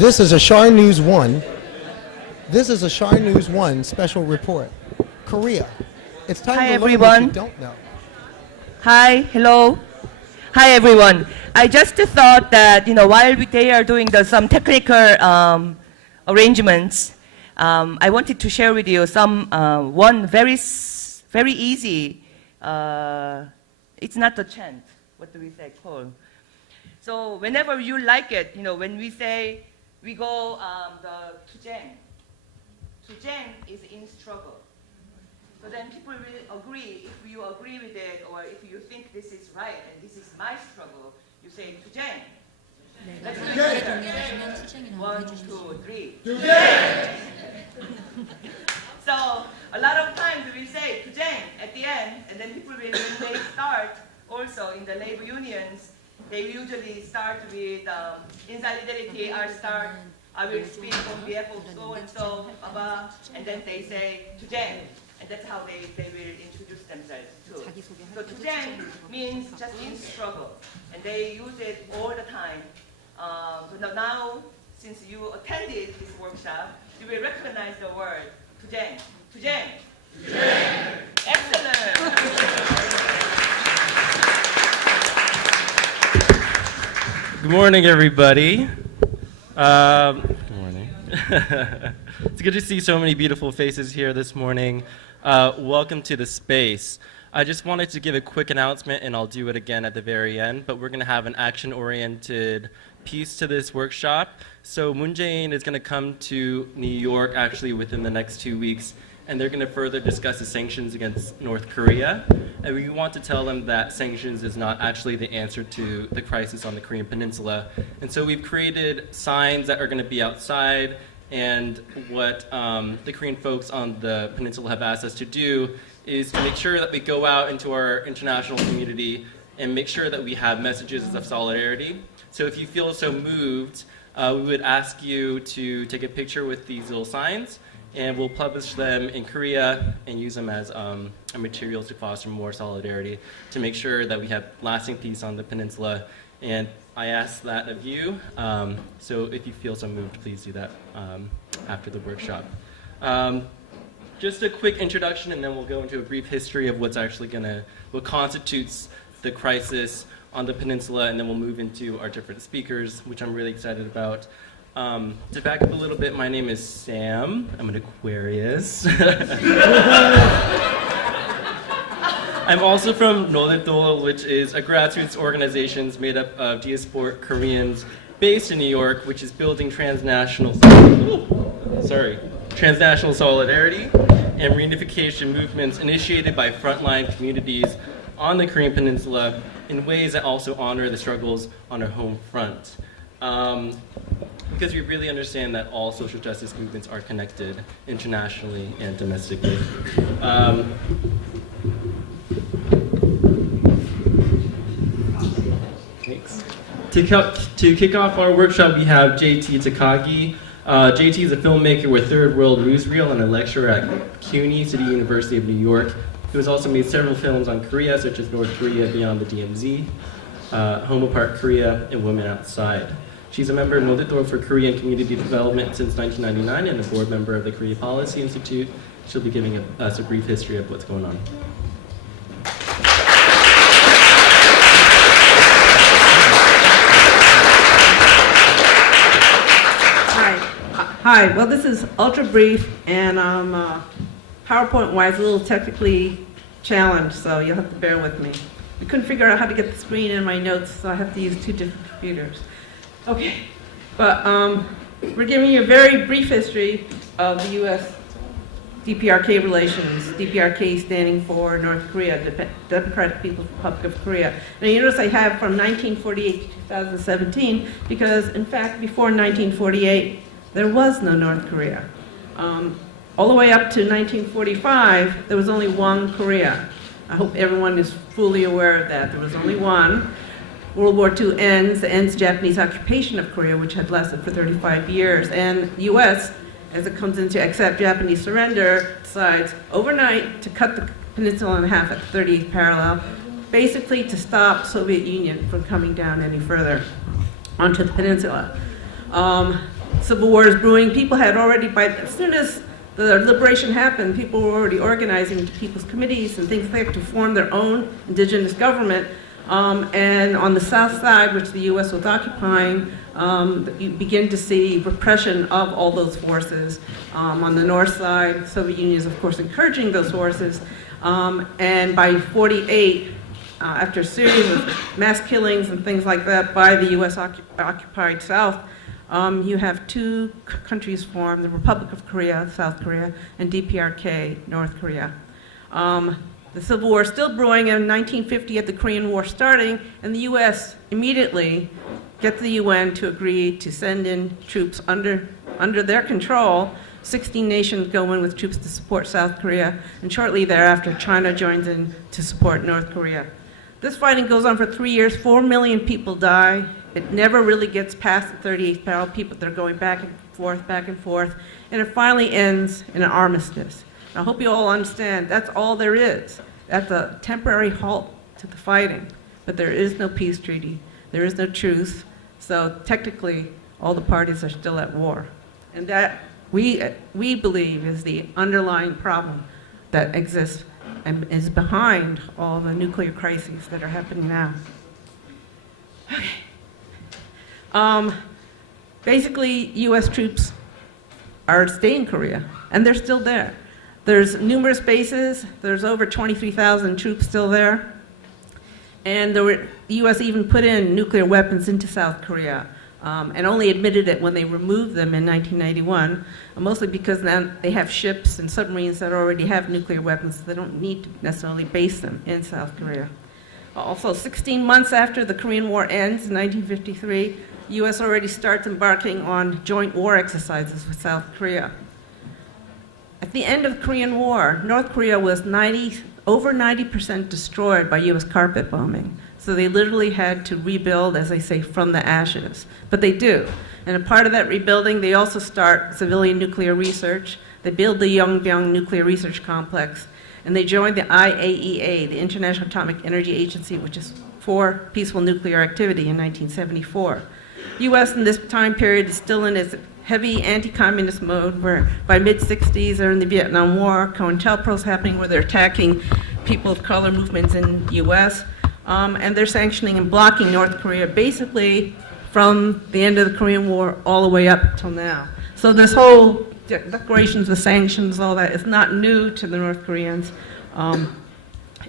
This is a Shar News 1. This is a Shar News 1 special report. Korea. It's time Hi, to learn what everyone. you don't know. Hi, hello. Hi, everyone. I just thought that, while they are doing some technical arrangements, I wanted to share with you one very easy, it's not a chant, what do we say, call. So whenever you like it, when we say, we go to Jang. To Jang is in struggle. So then people will agree, if you agree with it, or if you think this is right and this is my struggle, you say to Jang. Let's do it together. 1, 2, 3. So a lot of times we say to Jang at the end, and then people will, when they start also in the labor unions, they usually start with in solidarity. I will speak on behalf of so and so, and then they say to Jang. And that's how they will introduce themselves too. So Jang means just in struggle. And they use it all the time. So now, since you attended this workshop, you will recognize the word Jang. Jang. Excellent. Good morning, everybody. Good morning. It's good to see so many beautiful faces here this morning. Welcome to the space. I just wanted to give a quick announcement, and I'll do it again at the very end, but we're going to have an action-oriented piece to this workshop. So Moon Jae-in is going to come to New York actually within the next 2 weeks, and they're going to further discuss the sanctions against North Korea. And we want to tell them that sanctions is not actually the answer to the crisis on the Korean Peninsula. And so we've created signs that are going to be outside. And what the Korean folks on the peninsula have asked us to do is to make sure that we go out into our international community and make sure that we have messages of solidarity. So if you feel so moved, we would ask you to take a picture with these little signs, and we'll publish them in Korea and use them as a material to foster more solidarity, to make sure that we have lasting peace on the peninsula. And I ask that of you, so if you feel so moved, please do that after the workshop. Just a quick introduction, and then we'll go into a brief history of what constitutes the crisis on the peninsula, and then we'll move into our different speakers, which I'm really excited about. To back up a little bit, my name is Sam. I'm an Aquarius. I'm also from Noletol, which is a grassroots organization made up of diaspora Koreans based in New York, which is building transnational solidarity and reunification movements initiated by frontline communities on the Korean Peninsula in ways that also honor the struggles on our home front. Because we really understand that all social justice movements are connected internationally and domestically. Thanks. To kick off our workshop, we have JT Takagi. JT is a filmmaker with Third World Newsreel and a lecturer at CUNY, City University of New York. He has also made several films on Korea, such as North Korea Beyond the DMZ, Home Apart Korea, and Women Outside. She's a member of Noletol for Korean Community Development since 1999 and a board member of the Korea Policy Institute. She'll be giving us a brief history of what's going on. Hi, well this is ultra brief, and I'm PowerPoint-wise a little technically challenged, so you'll have to bear with me. I couldn't figure out how to get the screen in my notes, so I have to use 2 different computers. Okay, but we're giving you a very brief history of the U.S. DPRK relations, DPRK standing for North Korea, Democratic People's Republic of Korea. And you notice I have from 1948 to 2017, because in fact before 1948, there was no North Korea. All the way up to 1945, there was only one Korea. I hope everyone is fully aware of that. There was only one. World War II ends Japanese occupation of Korea, which had lasted for 35 years. And the U.S., as it comes in to accept Japanese surrender, decides overnight to cut the peninsula in half at the 38th parallel, basically to stop Soviet Union from coming down any further onto the peninsula. civil war is brewing. People had already, as soon as the liberation happened, people were already organizing people's committees and things like that to form their own indigenous government. And on the south side, which the U.S. was occupying, you begin to see repression of all those forces. On the north side, the Soviet Union is, of course, encouraging those forces. And by 1948, after a series of mass killings and things like that by the U.S. occupied South, you have two countries formed, the Republic of Korea, South Korea, and DPRK, North Korea. The Civil War is still brewing, and in 1950, at the Korean War starting, and the U.S. immediately gets the UN to agree to send in troops under their control. 16 nations go in with troops to support South Korea, and shortly thereafter, China joins in to support North Korea. This fighting goes on for 3 years. 4 million people die. It never really gets past the 38th parallel. People, they're going back and forth, and it finally ends in an armistice. I hope you all understand that's all there is. That's a temporary halt to the fighting, but there is no peace treaty. There is no truce. So technically, all the parties are still at war. And that, we believe, is the underlying problem that exists and is behind all the nuclear crises that are happening now. Okay. Basically, U.S. troops are staying in Korea, and they're still there. There's numerous bases. There's over 23,000 troops still there. And the U.S. even put in nuclear weapons into South Korea, and only admitted it when they removed them in 1991, mostly because now they have ships and submarines that already have nuclear weapons, so they don't need to necessarily base them in South Korea. Also, 16 months after the Korean War ends in 1953, the U.S. already starts embarking on joint war exercises with South Korea. At the end of the Korean War, North Korea was over 90% destroyed by U.S. carpet bombing. So they literally had to rebuild, as they say, from the ashes. But they do. And a part of that rebuilding, they also start civilian nuclear research. They build the Yongbyon Nuclear Research Complex. And they joined the IAEA, the International Atomic Energy Agency, which is for peaceful nuclear activity, in 1974. U.S. in this time period is still in its heavy anti-communist mode, where by mid-60s they're in the Vietnam War. COINTELPRO is happening, where they're attacking people of color movements in the U.S. And they're sanctioning and blocking North Korea basically from the end of the Korean War all the way up till now. So this whole declarations of sanctions, all that, is not new to the North Koreans.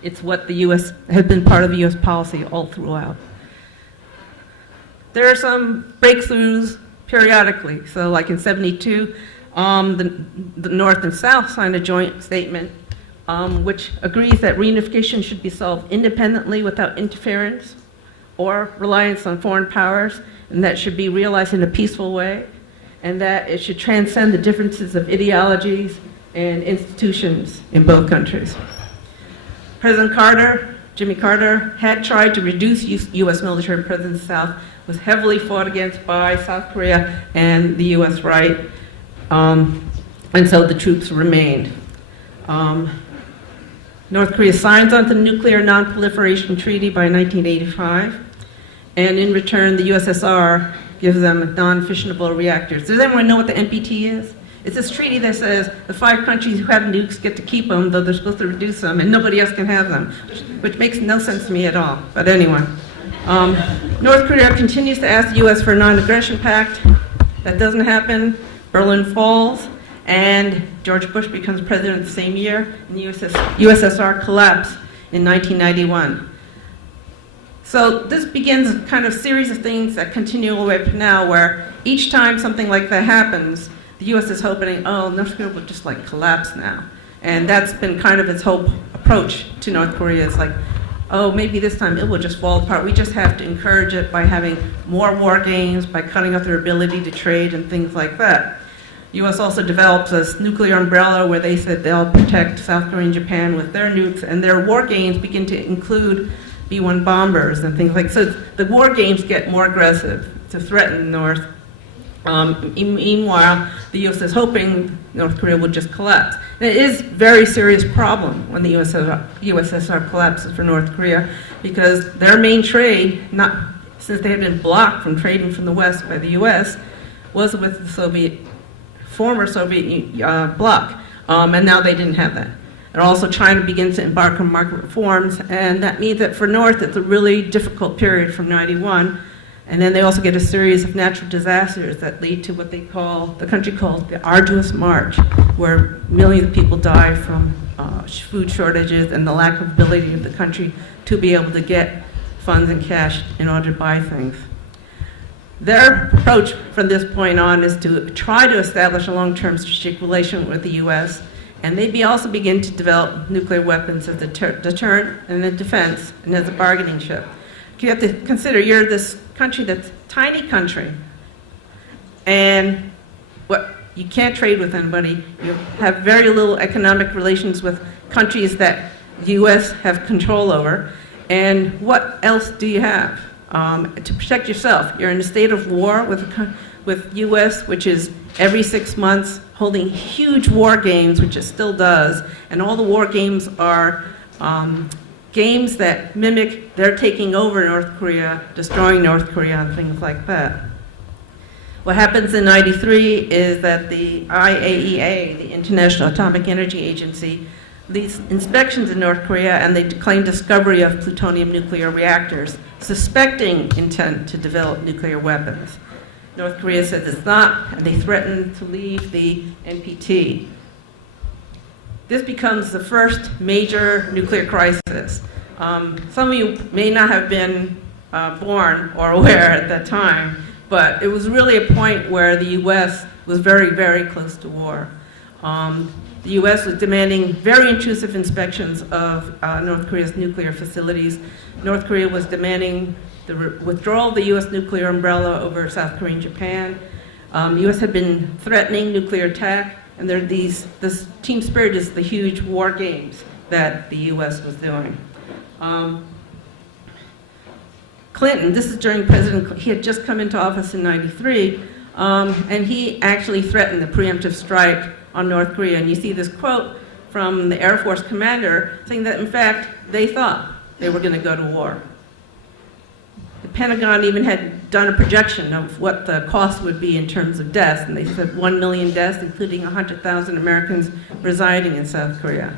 It's what the U.S. has been part of U.S. policy all throughout. There are some breakthroughs periodically. So like in 1972, the North and South signed a joint statement which agrees that reunification should be solved independently without interference or reliance on foreign powers, and that should be realized in a peaceful way, and that it should transcend the differences of ideologies and institutions in both countries. President Carter, Jimmy Carter, had tried to reduce U.S. military presence in the South, was heavily fought against by South Korea and the U.S. right, and so the troops remained. North Korea signs on to the Nuclear Non-Proliferation Treaty by 1985, and in return, the USSR gives them non-fissionable reactors. Does anyone know what the NPT is? It's this treaty that says the 5 countries who have nukes get to keep them, though they're supposed to reduce them, and nobody else can have them, which makes no sense to me at all. But anyway, North Korea continues to ask the U.S. for a non-aggression pact. That doesn't happen. Berlin falls, and George Bush becomes president the same year, and the USSR collapsed in 1991. So this begins a kind of series of things that continue all the way up to now, where each time something like that happens, the U.S. is hoping, oh, North Korea will just like collapse now. And that's been kind of its whole approach to North Korea. It's like, oh, maybe this time it will just fall apart. We just have to encourage it by having more war games, by cutting off their ability to trade and things like that. U.S. also develops this nuclear umbrella where they said they'll protect South Korea and Japan with their nukes, and their war games begin to include B-1 bombers and things like that. So the war games get more aggressive to threaten the North. Meanwhile, the U.S. is hoping North Korea would just collapse. And it is a very serious problem when the USSR collapses for North Korea, because their main trade, since they had been blocked from trading from the West by the U.S., was with the former Soviet bloc, and now they didn't have that. And also China begins to embark on market reforms, and that means that for North it's a really difficult period from 91. And then they also get a series of natural disasters that lead to what the country calls the arduous march, where millions of people die from food shortages and the lack of ability of the country to be able to get funds and cash in order to buy things. Their approach from this point on is to try to establish a long-term strategic relation with the U.S., and they also begin to develop nuclear weapons as a deterrent and a defense and as a bargaining chip. You have to consider you're this country that's a tiny country, and you can't trade with anybody. You have very little economic relations with countries that the U.S. have control over. And what else do you have to protect yourself? You're in a state of war with U.S., which is every 6 months holding huge war games, which it still does. And all the war games are games that mimic their taking over North Korea, destroying North Korea, and things like that. What happens in '93 is that the IAEA, the International Atomic Energy Agency, leads inspections in North Korea, and they claim discovery of plutonium nuclear reactors, suspecting intent to develop nuclear weapons. North Korea says it's not, and they threaten to leave the NPT. This becomes the first major nuclear crisis. Some of you may not have been born or aware at that time, but it was really a point where the U.S. was very, very close to war. The U.S. was demanding very intrusive inspections of North Korea's nuclear facilities. North Korea was demanding the withdrawal of the U.S. nuclear umbrella over South Korea and Japan. The U.S. had been threatening nuclear attack, and this team spirit is the huge war games that the U.S. was doing. Clinton, this is during he had just come into office in '93, and he actually threatened a preemptive strike on North Korea. And you see this quote from the Air Force commander saying that, in fact, they thought they were going to go to war. The Pentagon even had done a projection of what the cost would be in terms of deaths, and they said 1 million deaths, including 100,000 Americans residing in South Korea.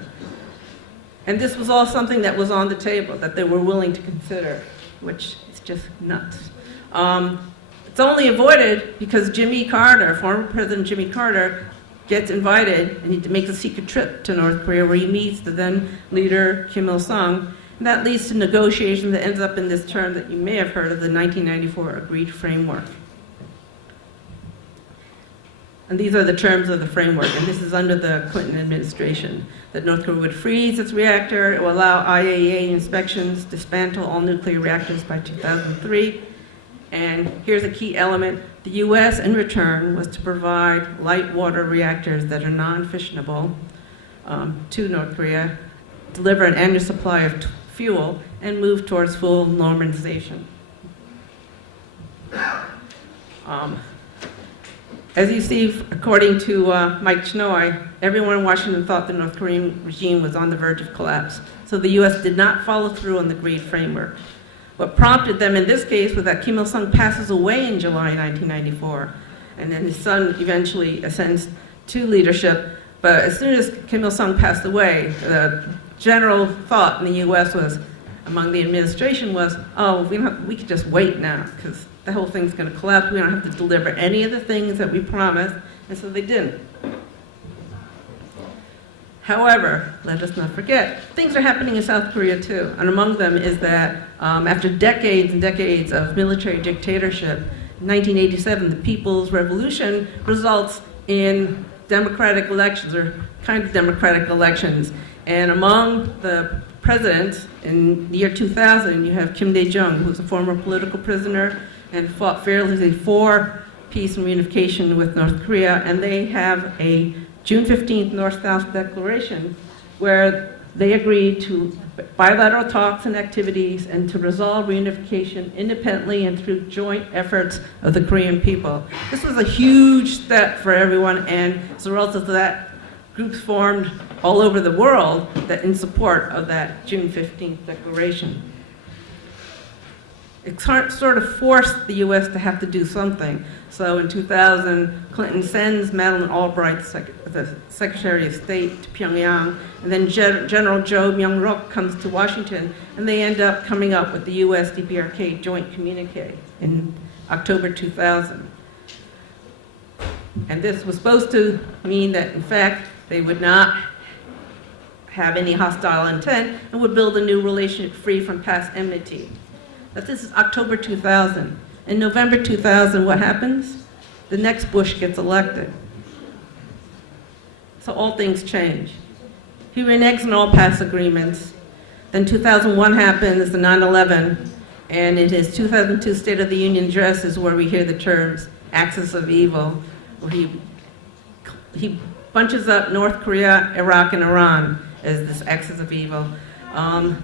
And this was all something that was on the table that they were willing to consider, which is just nuts. It's only avoided because Jimmy Carter, former President Jimmy Carter, gets invited, and he makes a secret trip to North Korea where he meets the then leader Kim Il-sung. And that leads to negotiations that ends up in this term that you may have heard of, the 1994 Agreed Framework. And these are the terms of the framework, and this is under the Clinton administration, that North Korea would freeze its reactor, it will allow IAEA inspections, dismantle all nuclear reactors by 2003, and here's a key element. The U.S. in return was to provide light water reactors that are non-fissionable to North Korea, deliver an annual supply of fuel, and move towards full normalization. As you see, according to Mike Chnoy, everyone in Washington thought the North Korean regime was on the verge of collapse. So the U.S. did not follow through on the agreed framework. What prompted them in this case was that Kim Il-sung passes away in July 1994, and then his son eventually ascends to leadership. But as soon as Kim Il-sung passed away, the general thought in the U.S. was, among the administration was, oh, we could just wait now, because the whole thing's going to collapse. We don't have to deliver any of the things that we promised, and so they didn't. However, let us not forget, things are happening in South Korea too, and among them is that after decades and decades of military dictatorship, in 1987, the People's Revolution results in democratic elections, or kind of democratic elections, and among the presidents in the year 2000, you have Kim Dae-jung, who's a former political prisoner and fought fearlessly for peace and reunification with North Korea, and they have a June 15th North-South Declaration where they agreed to bilateral talks and activities and to resolve reunification independently and through joint efforts of the Korean people. This was a huge step for everyone, and as a result of that, groups formed all over the world that in support of that June 15th declaration. it sort of forced the U.S. to have to do something. So in 2000, Clinton sends Madeleine Albright, the Secretary of State, to Pyongyang, and then General Joe Myung-ruk comes to Washington, and they end up coming up with the U.S. DPRK joint communique in October 2000. And this was supposed to mean that, in fact, they would not have any hostile intent and would build a new relationship free from past enmity. But this is October 2000. In November 2000, what happens? The next Bush gets elected. So all things change. He reneges on all past agreements. Then 2001 happens, the 9/11, and in his 2002 State of the Union address is where we hear the terms axis of evil, where he bunches up North Korea, Iraq, and Iran as this axis of evil.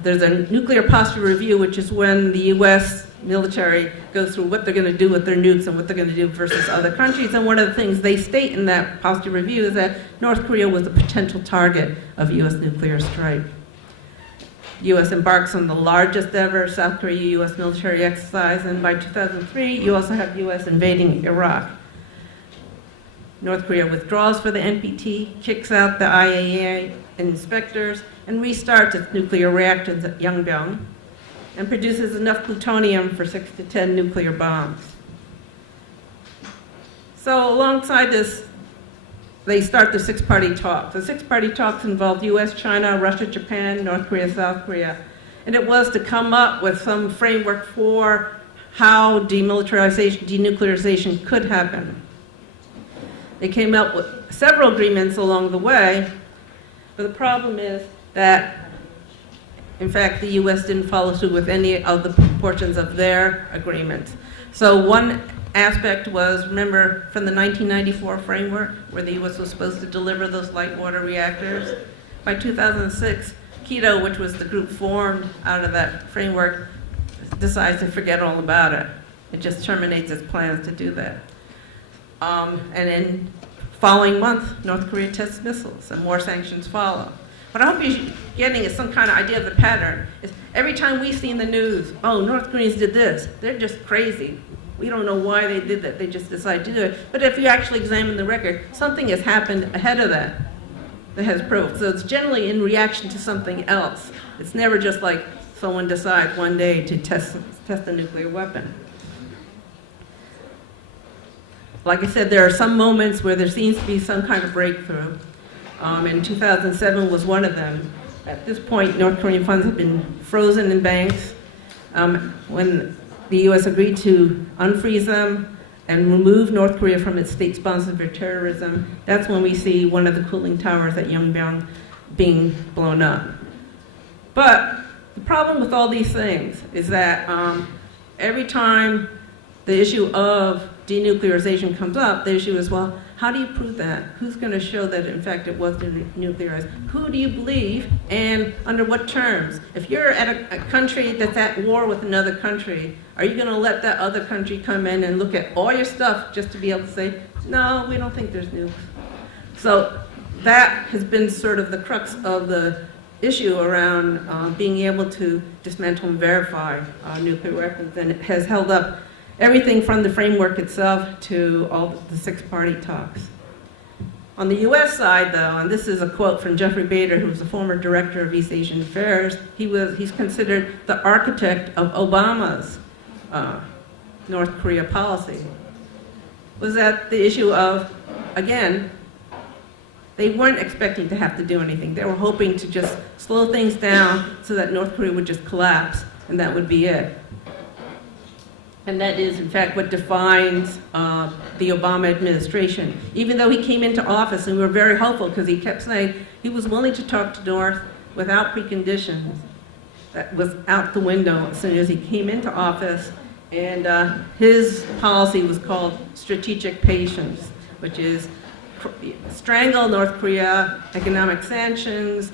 There's a nuclear posture review, which is when the U.S. military goes through what they're going to do with their nukes and what they're going to do versus other countries. And one of the things they state in that posture review is that North Korea was a potential target of U.S. nuclear strike. U.S. embarks on the largest ever South Korea-U.S. military exercise, and by 2003, you also have U.S. invading Iraq. North Korea withdraws for the NPT, kicks out the IAEA inspectors, and restarts its nuclear reactors at Yongbyon, and produces enough plutonium for 6 to 10 nuclear bombs. So alongside this, they start the six-party talks. The six-party talks involved US, China, Russia, Japan, North Korea, South Korea. And it was to come up with some framework for how demilitarization, denuclearization could happen. They came up with several agreements along the way, but the problem is that, in fact, the U.S. didn't follow through with any of the portions of their agreements. So one aspect was, remember, from the 1994 framework, where the U.S. was supposed to deliver those light water reactors? By 2006, Quito, which was the group formed out of that framework, decides to forget all about it. It just terminates its plans to do that. And in following month, North Korea tests missiles and more sanctions follow. What I hope you're getting is some kind of idea of the pattern. Is every time we see in the news, oh, North Koreans did this, they're just crazy. We don't know why they did that, they just decided to do it. But if you actually examine the record, something has happened ahead of that that has proved. So it's generally in reaction to something else. It's never just like someone decides one day to test a nuclear weapon. Like I said, there are some moments where there seems to be some kind of breakthrough. And 2007 was one of them. At this point, North Korean funds have been frozen in banks. When the U.S. agreed to unfreeze them and remove North Korea from its state sponsors for terrorism, that's when we see one of the cooling towers at Yongbyon being blown up. But the problem with all these things is that every time the issue of denuclearization comes up, the issue is, well, how do you prove that? Who's going to show that, in fact, it was denuclearized? Who do you believe, and under what terms? If you're at a country that's at war with another country, are you going to let that other country come in and look at all your stuff just to be able to say, no, we don't think there's nukes? So that has been sort of the crux of the issue around being able to dismantle and verify nuclear weapons, and it has held up everything from the framework itself to all the six-party talks. On the U.S. side, though, and this is a quote from Jeffrey Bader, who was the former director of East Asian Affairs, he's considered the architect of Obama's North Korea policy, was that the issue of, again, they weren't expecting to have to do anything. They were hoping to just slow things down so that North Korea would just collapse, and that would be it. And that is, in fact, what defines the Obama administration. Even though he came into office, and we were very hopeful because he kept saying he was willing to talk to North without preconditions. That was out the window as soon as he came into office. And his policy was called strategic patience, which is strangle North Korea, economic sanctions,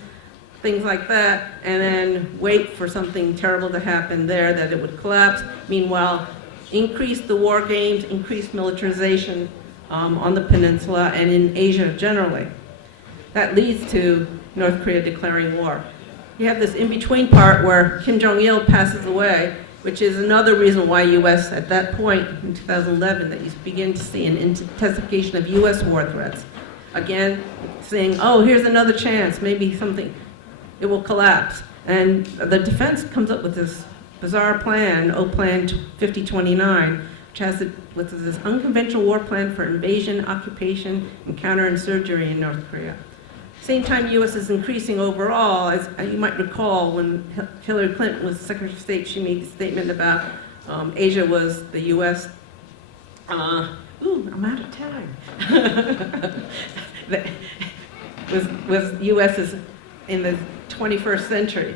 things like that, and then wait for something terrible to happen there, that it would collapse. Meanwhile, increase the war games, increase militarization on the peninsula and in Asia generally. That leads to North Korea declaring war. You have this in-between part where Kim Jong-il passes away, which is another reason why U.S. at that point in 2011 that you begin to see an intensification of U.S. war threats. Again, saying, oh, here's another chance, maybe something, it will collapse. And the defense comes up with this bizarre plan, Plan 5029, which has this unconventional war plan for invasion, occupation, and counterinsurgery in North Korea. Same time, U.S. is increasing overall. As you might recall, when Hillary Clinton was Secretary of State, she made the statement about Asia was the U.S. I'm out of time. was U.S. is in the 21st century.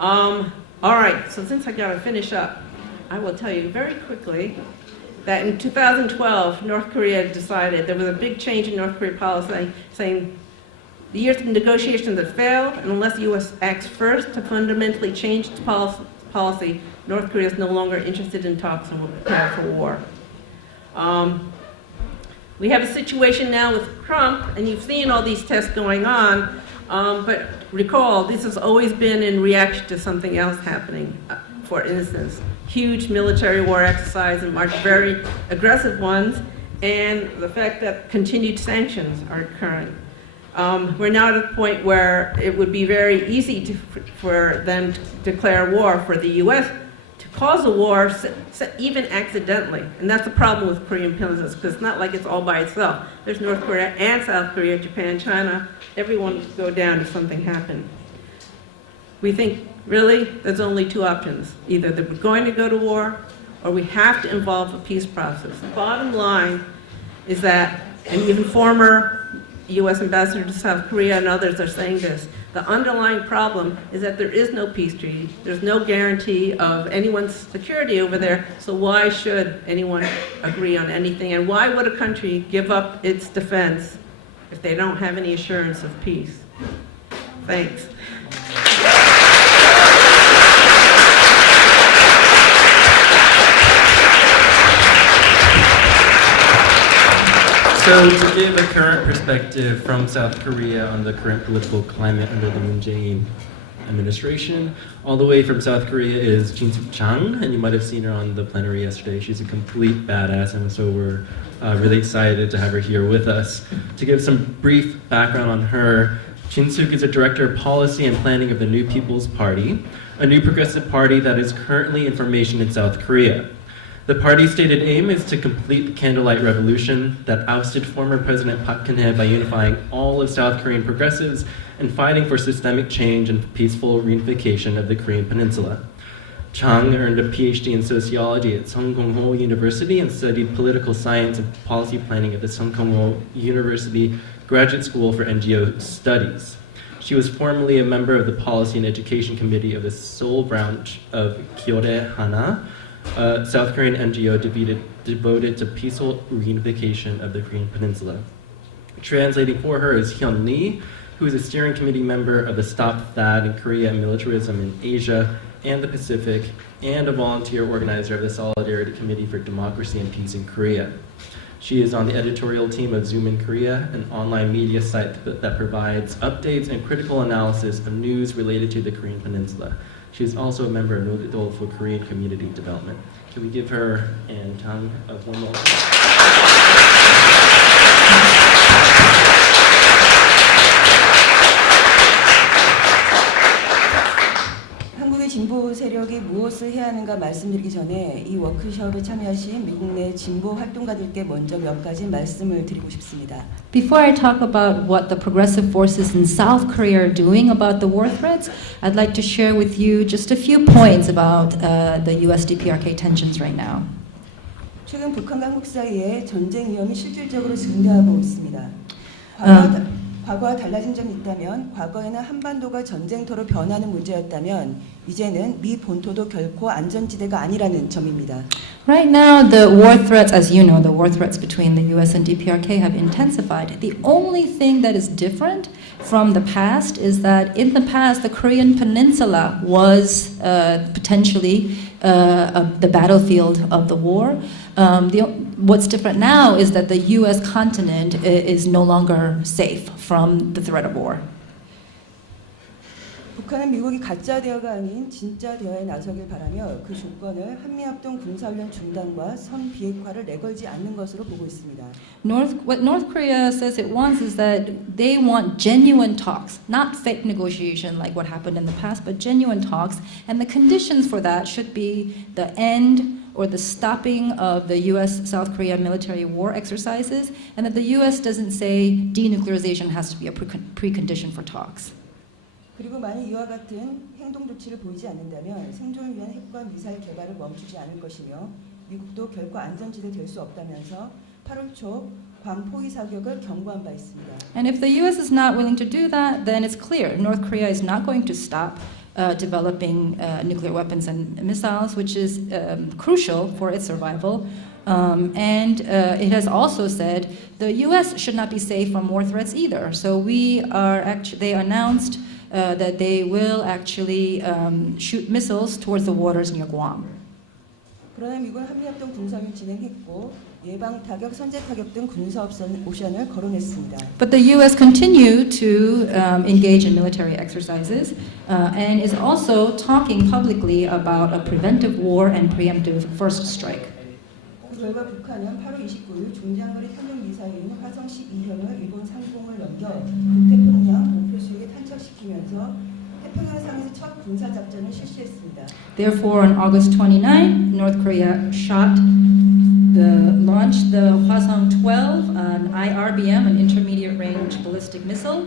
All right, so since I got to finish up, I will tell you very quickly that in 2012, North Korea decided there was a big change in North Korea policy, saying the years of negotiations have failed, and unless the U.S. acts first to fundamentally change its policy, North Korea is no longer interested in talks and will prepare for war. We have a situation now with Trump, and you've seen all these tests going on, but recall, this has always been in reaction to something else happening. For instance, huge military war exercise in March, very aggressive ones, and the fact that continued sanctions are occurring. We're now at a point where it would be very easy for them to declare war, for the U.S. to cause a war, even accidentally. And that's the problem with Korean Peninsula, because it's not like it's all by itself. There's North Korea and South Korea, Japan, China. Everyone would go down if something happened. We think, really, there's only two options. Either that we're going to go to war, or we have to involve a peace process. The bottom line is that, and even former U.S. ambassador to South Korea and others are saying this, the underlying problem is that there is no peace treaty. There's no guarantee of anyone's security over there, so why should anyone agree on anything? And why would a country give up its defense if they don't have any assurance of peace? Thanks. So to give a current perspective from South Korea on the current political climate under the Moon Jae-in administration, all the way from South Korea is Jin-Sook Chang, and you might have seen her on the plenary yesterday. She's a complete badass, and so we're really excited to have her here with us. To give some brief background on her, Jin-Sook is a director of policy and planning of the New People's Party, a new progressive party that is currently in formation in South Korea. The party's stated aim is to complete the Candlelight Revolution that ousted former President Park Geun-hye by unifying all of South Korean progressives and fighting for systemic change and peaceful reunification of the Korean Peninsula. Chang earned a PhD in sociology at Sungkyunkho University and studied political science and policy planning at the Sungkyunkho University Graduate School for NGO Studies. She was formerly a member of the Policy and Education Committee of the Seoul branch of Kyorae Hana, a South Korean NGO devoted to peaceful reunification of the Korean Peninsula. Translating for her is Hyun Lee, who is a steering committee member of the Stop THAAD in Korea and Militarism in Asia and the Pacific, and a volunteer organizer of the Solidarity Committee for Democracy and Peace in Korea. She is on the editorial team of Zoom in Korea, an online media site that provides updates and critical analysis of news related to the Korean Peninsula. She is also a member of Nodidol for Korean Community Development. Can we give her and Chang a warm welcome? 한국의 진보 세력이 무엇을 해야 하는가 말씀드리기 전에 이 워크숍에 참여하신 미국 내 진보 활동가들께 먼저 몇 가지 말씀을 드리고 싶습니다. Before I talk about what the progressive forces in South Korea are doing about the war threats, I'd like to share with you just a few points about the US-DPRK tensions right now. 최근 북한과 한국 사이에 전쟁 위험이 실질적으로 증가하고 있습니다. 과거와 달라진 점이 있다면, 과거에는 한반도가 전쟁터로 변하는 문제였다면 이제는 미 본토도 결코 안전지대가 아니라는 점입니다. Right now, the war threats, as you know, the war threats between the US and DPRK have intensified. The only thing that is different from the past is that in the past, the Korean Peninsula was potentially the battlefield of the war. What's different now is that the US continent is no longer safe from the threat of war. 북한은 미국이 가짜 대화가 아닌 진짜 대화에 나서길 바라며 그 조건을 한미합동 군사훈련 중단과 선 비핵화를 내걸지 않는 것으로 보고 있습니다. What North Korea says it wants is that they want genuine talks, not fake negotiation like what happened in the past, but genuine talks. And the conditions for that should be the end or the stopping of the U.S.-South Korea military war exercises, and that the U.S. doesn't say denuclearization has to be a precondition for talks. 그리고 만약 이와 같은 행동 조치를 보이지 않는다면 생존을 위한 핵과 미사일 개발을 멈추지 않을 것이며 미국도 결코 안전지대 될 수 없다면서 8월 초 괌 포위 사격을 경고한 바 있습니다. And if the U.S. is not willing to do that, then it's clear North Korea is not going to stop developing nuclear weapons and missiles, which is crucial for its survival. And it has also said the U.S. should not be safe from war threats either. So they announced that they will actually shoot missiles towards the waters near Guam. 그러나 미국은 한미합동 군사훈련 진행했고 예방 타격, 선제 타격 등 군사 옵션을 거론했습니다. But the U.S. continue to engage in military exercises and is also talking publicly about a preventive war and preemptive first strike. 그 결과 북한은 8월 29일 중장거리 탄도 미사일인 화성 12형을 일본 상공을 넘겨 북태평양 목표 수역에 탄착시키면서 태평양상에서 첫 군사 작전을 실시했습니다. Therefore, on August 29, North Korea launched the Hwasong 12, an IRBM, an intermediate range ballistic missile,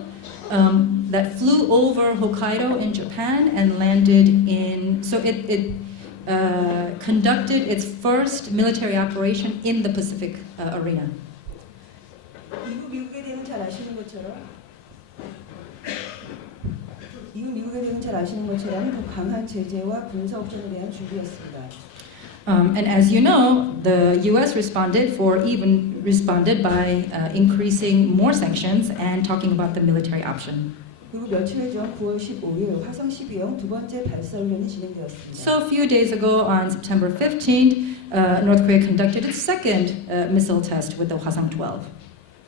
that flew over Hokkaido in Japan and landed in. So it conducted its first military operation in the Pacific arena. 미국에 대해서 잘 아시는 것처럼 더 강한 제재와 군사 옵션에 대한 준비였습니다. And as you know, the U.S. responded by increasing more sanctions and talking about the military option. 그리고 며칠 전 9월 15일 화성 12형 두 번째 발사 훈련이 진행되었습니다. So a few days ago, on September 15th, North Korea conducted its second missile test with the Hwasong 12.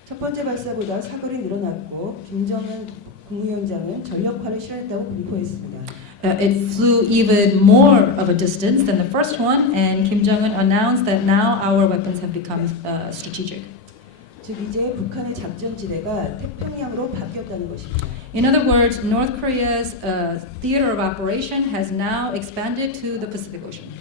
첫 번째 발사보다 사거리 늘어났고 김정은 국무위원장은 전력화를 실현했다고 공포했습니다. It flew even more of a distance than the first one, and Kim Jong-un announced that now our weapons have become strategic. 즉 이제 북한의 작전지대가 태평양으로 바뀌었다는 것입니다. In other words, North Korea's theater of operation has now expanded to the Pacific Ocean.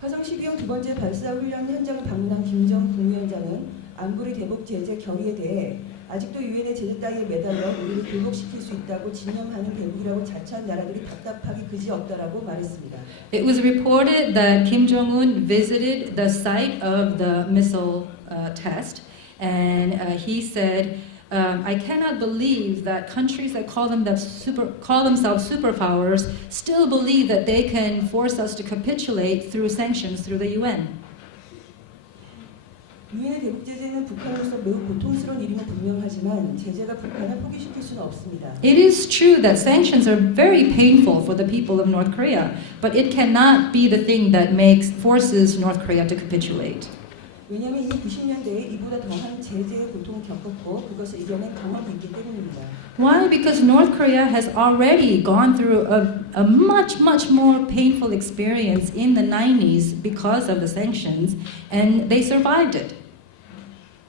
화성 12형 두 번째 발사 훈련 현장을 방문한 김정은 국무위원장은 안보리 대북 제재 결의에 대해 아직도 유엔의 제재 따위에 매달려 우리를 굴복시킬 수 있다고 진념하는 대국이라고 자처한 나라들이 답답하기 그지없다라고 말했습니다. It was reported that Kim Jong-un visited the site of the missile test, and he said, I cannot believe that countries that call themselves superpowers still believe that they can force us to capitulate through sanctions through the UN. 유엔의 대북 제재는 북한으로서 매우 고통스러운 일임은 분명하지만 제재가 북한을 포기시킬 수는 없습니다. It is true that sanctions are very painful for the people of North Korea, but it cannot be the thing that forces North Korea to capitulate. 왜냐하면 이미 90년대에 이보다 더한 제재의 고통을 겪었고 그것을 이겨낸 경험이 있기 때문입니다. Why? Because North Korea has already gone through a much more painful experience in the 90s because of the sanctions, and they survived it.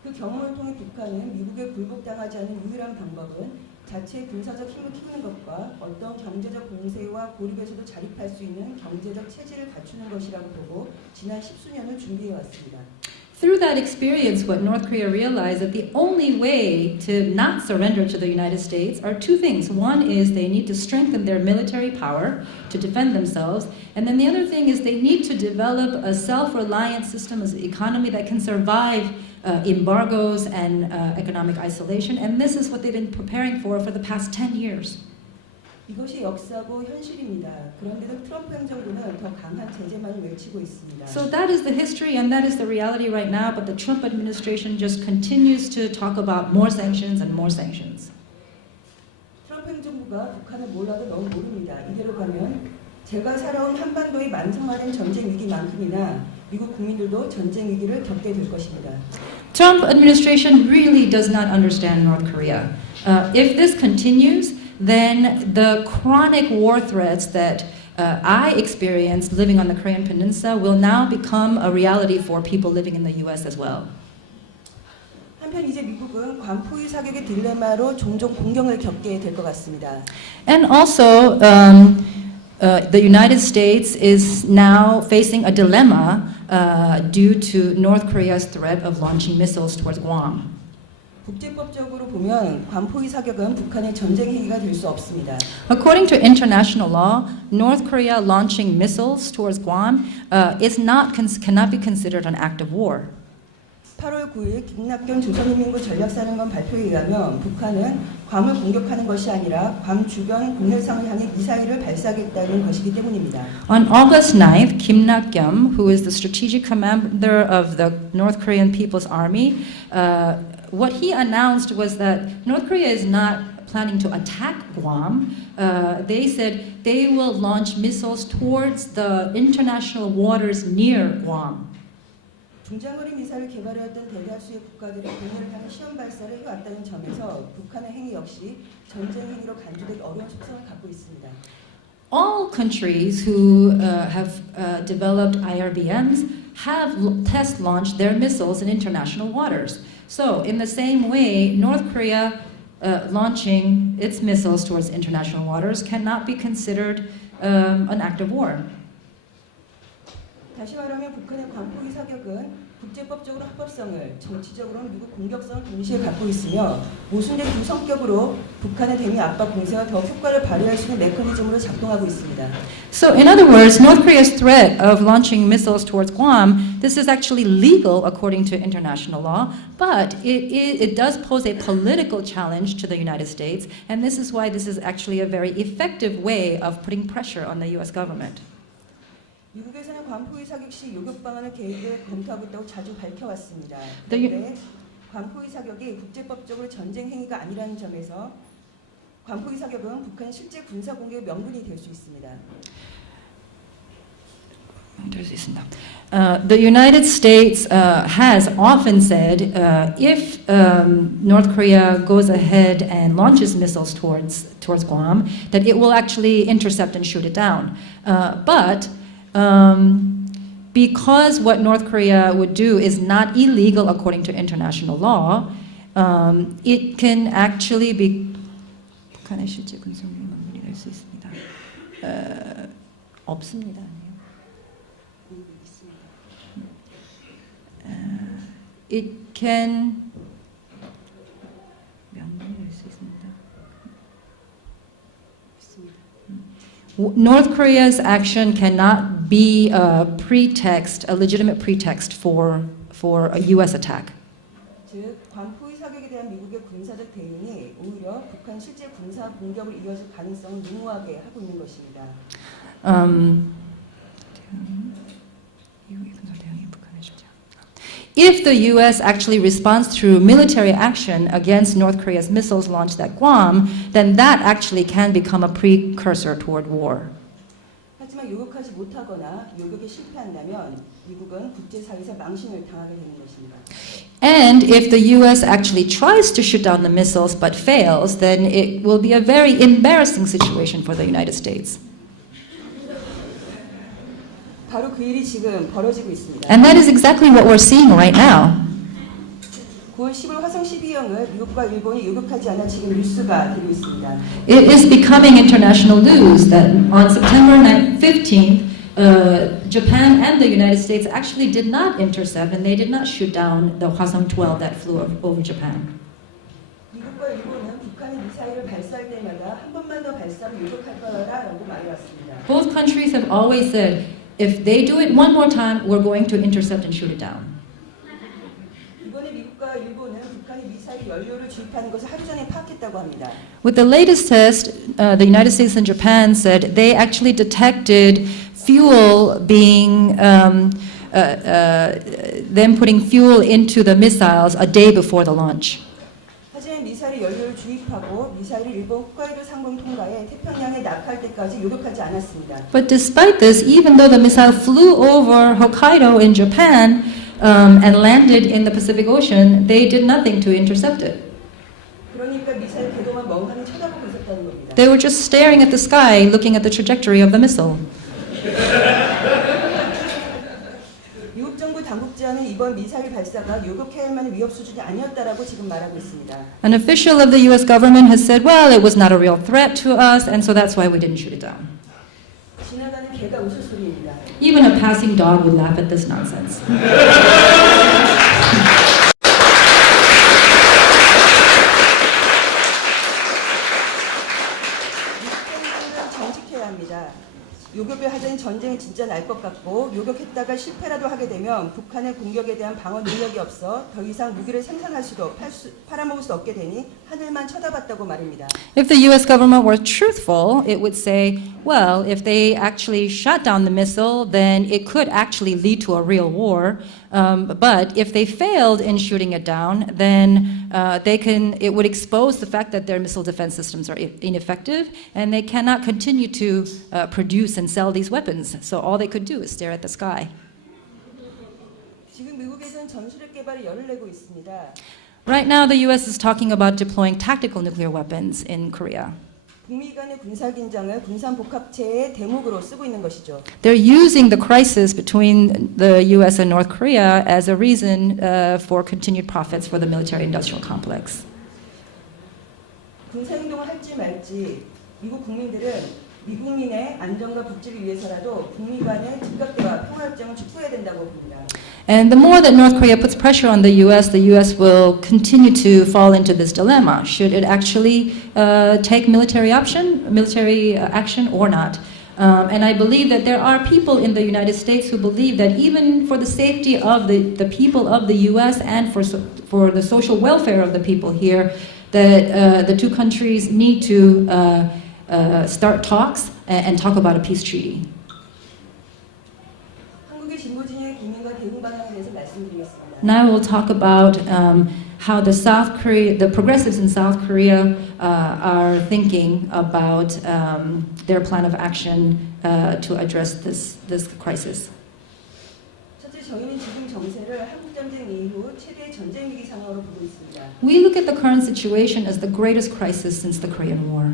그 경험을 통해 북한은 미국에 굴복당하지 않는 유일한 방법은 자체의 군사적 힘을 키우는 것과 어떤 경제적 공세와 고립에서도 자립할 수 있는 경제적 체제를 갖추는 것이라고 보고 지난 10수년을 준비해 왔습니다. Through that experience, what North Korea realized that the only way to not surrender to the United States are two things. One is they need to strengthen their military power to defend themselves, and then the other thing is they need to develop a self-reliant system as an economy that can survive embargoes and economic isolation, and this is what they've been preparing for the past 10 years. 이것이 역사고 현실입니다. 그런데도 트럼프 행정부는 더 강한 제재만을 외치고 있습니다. So that is the history and that is the reality right now, but the Trump administration just continues to talk about more sanctions and more sanctions. 트럼프 행정부가 북한을 몰라도 너무 모릅니다. 이대로 가면 제가 살아온 한반도의 만성화된 전쟁 위기만큼이나 미국 국민들도 전쟁 위기를 겪게 될 것입니다. Trump administration really does not understand North Korea. If this continues, then the chronic war threats that I experienced living on the Korean Peninsula will now become a reality for people living in the U.S. as well. 한편 이제 미국은 관포위 사격의 딜레마로 종종 공경을 겪게 될 것 같습니다. And also, the United States is now facing a dilemma due to North Korea's threat of launching missiles towards Guam. 국제법적으로 보면 관포위 사격은 북한의 전쟁 행위가 될 수 없습니다. According to international law, North Korea launching missiles towards Guam cannot be considered an act of war. 8월 9일 김낙경 조선인민군 전략사령관 발표에 의하면 북한은 괌을 공격하는 것이 아니라 괌 주변 공해상을 향해 미사일을 발사하겠다는 것이기 때문입니다. On August 9th, Kim Nak-gyum, who is the strategic commander of the North Korean People's Army, what he announced was that North Korea is not planning to attack Guam. They said they will launch missiles towards the international waters near Guam. 중장거리 미사일을 개발해왔던 대다수의 국가들이 공해를 향해 시험 발사를 해왔다는 점에서 북한의 행위 역시 전쟁 행위로 간주되기 어려운 속성을 갖고 있습니다. All countries who have developed IRBMs have test launched their missiles in international waters. So, in the same way, North Korea launching its missiles towards international waters cannot be considered an act of war. 다시 말하면 북한의 관포위 사격은 국제법적으로 합법성을, 정치적으로는 미국 공격성을 동시에 갖고 있으며 모순된 두 성격으로 북한의 대미 압박 공세가 더 효과를 발휘할 수 있는 메커니즘으로 작동하고 있습니다. So, in other words, North Korea's threat of launching missiles towards Guam, this is actually legal according to international law, but it does pose a political challenge to the United States, and this is why this is actually a very effective way of putting pressure on the U.S. government. 미국에서는 관포위 사격 시 요격 방안을 계획을 검토하고 있다고 자주 밝혀왔습니다. 그런데 관포위 사격이 국제법적으로 전쟁 행위가 아니라는 점에서 관포위 사격은 북한의 실제 군사 공격의 명분이 될 수 있습니다. The United States has often said if North Korea goes ahead and launches missiles towards Guam, that it will actually intercept and shoot it down. But because what North Korea would do is not illegal according to international law, it can actually be 북한의 실제 군사력이 명분이 될 수 있습니다. 없습니다. It can 명분이 될 수 있습니다. North Korea's action cannot be a pretext, a legitimate pretext for a U.S. attack. 즉, 관포위 사격에 대한 미국의 군사적 대응이 오히려 북한 실제 군사 공격을 이어질 가능성을 농후하게 하고 있는 것입니다. If the U.S. actually responds through military action against North Korea's missiles launched at Guam, then that actually can become a precursor toward war. 하지만 요격하지 못하거나 요격에 실패한다면 미국은 국제사회에서 망신을 당하게 되는 것입니다. And if the U.S. actually tries to shoot down the missiles but fails, then it will be a very embarrassing situation for the United States. 바로 그 일이 지금 벌어지고 있습니다. And that is exactly what we're seeing right now. 9월 10일 화성 12형을 미국과 일본이 요격하지 않아 지금 뉴스가 되고 있습니다. It is becoming international news that on September 15th, Japan and the United States actually did not intercept and they did not shoot down the Hwasong-12 that flew over Japan. 미국과 일본은 북한이 미사일을 발사할 때마다 한 번만 더 발사하면 요격할 거라고 말해왔습니다. Both countries have always said, if they do it one more time, we're going to intercept and shoot it down. 이번에 미국과 일본은 북한이 미사일 연료를 주입하는 것을 하루 전에 파악했다고 합니다. With the latest test, the United States and Japan said they actually detected fuel being, them putting fuel into the missiles a day before the launch. 하지만 미사일에 연료를 주입하고 미사일을 일본 홋카이도 상공 통과해 태평양에 낙하할 때까지 요격하지 않았습니다. But despite this, even though the missile flew over Hokkaido in Japan and landed in the Pacific Ocean, they did nothing to intercept it. 그러니까 미사일 궤도만 멍하니 쳐다보고 있었다는 겁니다. They were just staring at the sky, looking at the trajectory of the missile. 미국 정부 당국자는 이번 미사일 발사가 요격해야 할 만한 위협 수준이 아니었다라고 지금 말하고 있습니다. An official of the US government has said, well, it was not a real threat to us, and so that's why we didn't shoot it down. 지나가는 개가 웃을 소리입니다. Even a passing dog would laugh at this nonsense. 미국은 정직해야 합니다. 요격을 하자니 전쟁이 진짜 날 것 같고 요격했다가 실패라도 하게 되면 북한의 공격에 대한 방어 능력이 없어 더 이상 무기를 생산할 수도 팔아먹을 수 없게 되니 하늘만 쳐다봤다고 말입니다. If the US government were truthful, it would say, well, if they actually shot down the missile, then it could actually lead to a real war. But if they failed in shooting it down, then it would expose the fact that their missile defense systems are ineffective, and they cannot continue to produce and sell these weapons. So all they could do is stare at the sky. 지금 미국에서는 전술핵 개발에 열을 내고 있습니다. Right now, the US is talking about deploying tactical nuclear weapons in Korea. 북미 간의 군사 긴장을 군산 복합체의 대목으로 쓰고 있는 것이죠. They're using the crisis between the US and North Korea as a reason for continued profits for the military-industrial complex. 군사 행동을 할지 말지 미국 국민들은 미국민의 안전과 복지를 위해서라도 북미 간의 즉각 대화 평화협정을 축소해야 된다고 봅니다. And the more that North Korea puts pressure on the US will continue to fall into this dilemma. Should it actually take military action or not? And I believe that there are people in the United States who believe that even for the safety of the people of the US and for the social welfare of the people here, that the two countries need to start talks and talk about a peace treaty. 한국의 진보진영의 국민과 대응 방향에 대해서 말씀드리겠습니다. Now we'll talk about how the progressives in South Korea are thinking about their plan of action to address this crisis. 첫째, 저희는 지금 정세를 한국 전쟁 이후 최대의 전쟁 위기 상황으로 보고 있습니다. We look at the current situation as the greatest crisis since the Korean War.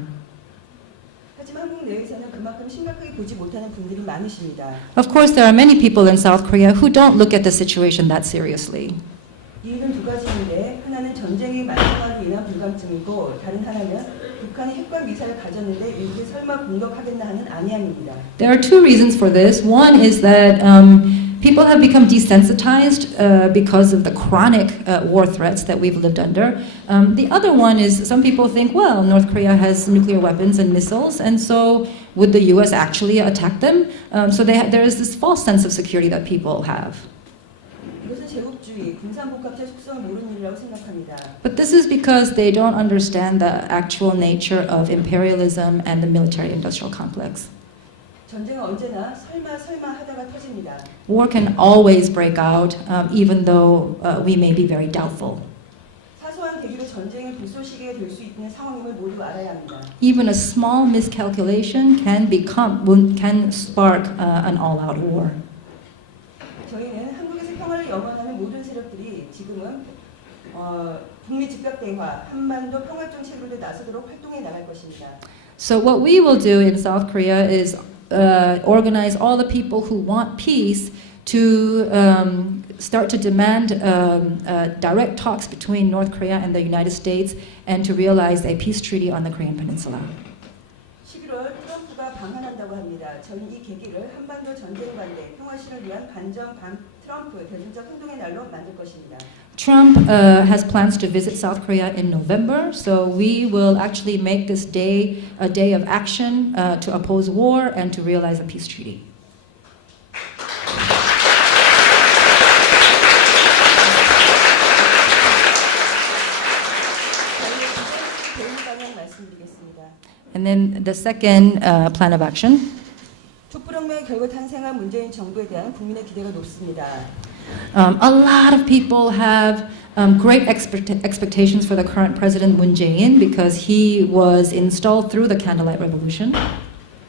하지만 한국 내에서는 그만큼 심각하게 보지 못하는 분들이 많으십니다. Of course, there are many people in South Korea who don't look at the situation that seriously. 이유는 두 가지인데 하나는 전쟁이 만성하게 인한 불감증이고 다른 하나는 북한이 핵과 미사일을 가졌는데 미국이 설마 공격하겠나 하는 안이함입니다. There are two reasons for this. One is that people have become desensitized because of the chronic war threats that we've lived under. The other one is some people think, well, North Korea has nuclear weapons and missiles, and so would the US actually attack them? So there is this false sense of security that people have. 이것은 제국주의, 군산복합체 속성을 모르는 일이라고 생각합니다. But this is because they don't understand the actual nature of imperialism and the military-industrial complex. 전쟁은 언제나 설마 하다가 터집니다. War can always break out, even though we may be very doubtful. 사소한 계기로 전쟁이 불쏘시개가 될 수 있는 상황임을 모두 알아야 합니다. Even a small miscalculation can spark an all-out war. 저희는 한국에서 평화를 염원하는 모든 세력들이 지금은 북미 즉각 대화, 한반도 평화 정책으로 나서도록 활동해 나갈 것입니다. So what we will do in South Korea is organize all the people who want peace to start to demand direct talks between North Korea and the United States and to realize a peace treaty on the Korean Peninsula. 11월 트럼프가 방한한다고 합니다. 저는 이 계기를 한반도 전쟁 반대, 평화 실현을 위한 반전 반 트럼프 대중적 행동의 날로 만들 것입니다. Trump has plans to visit South Korea in November, so we will actually make this day a day of action to oppose war and to realize a peace treaty. And then the second plan of action. 촛불혁명의 결과 탄생한 문재인 정부에 대한 국민의 기대가 높습니다. A lot of people have great expectations for the current President Moon Jae-in because he was installed through the Candlelight Revolution.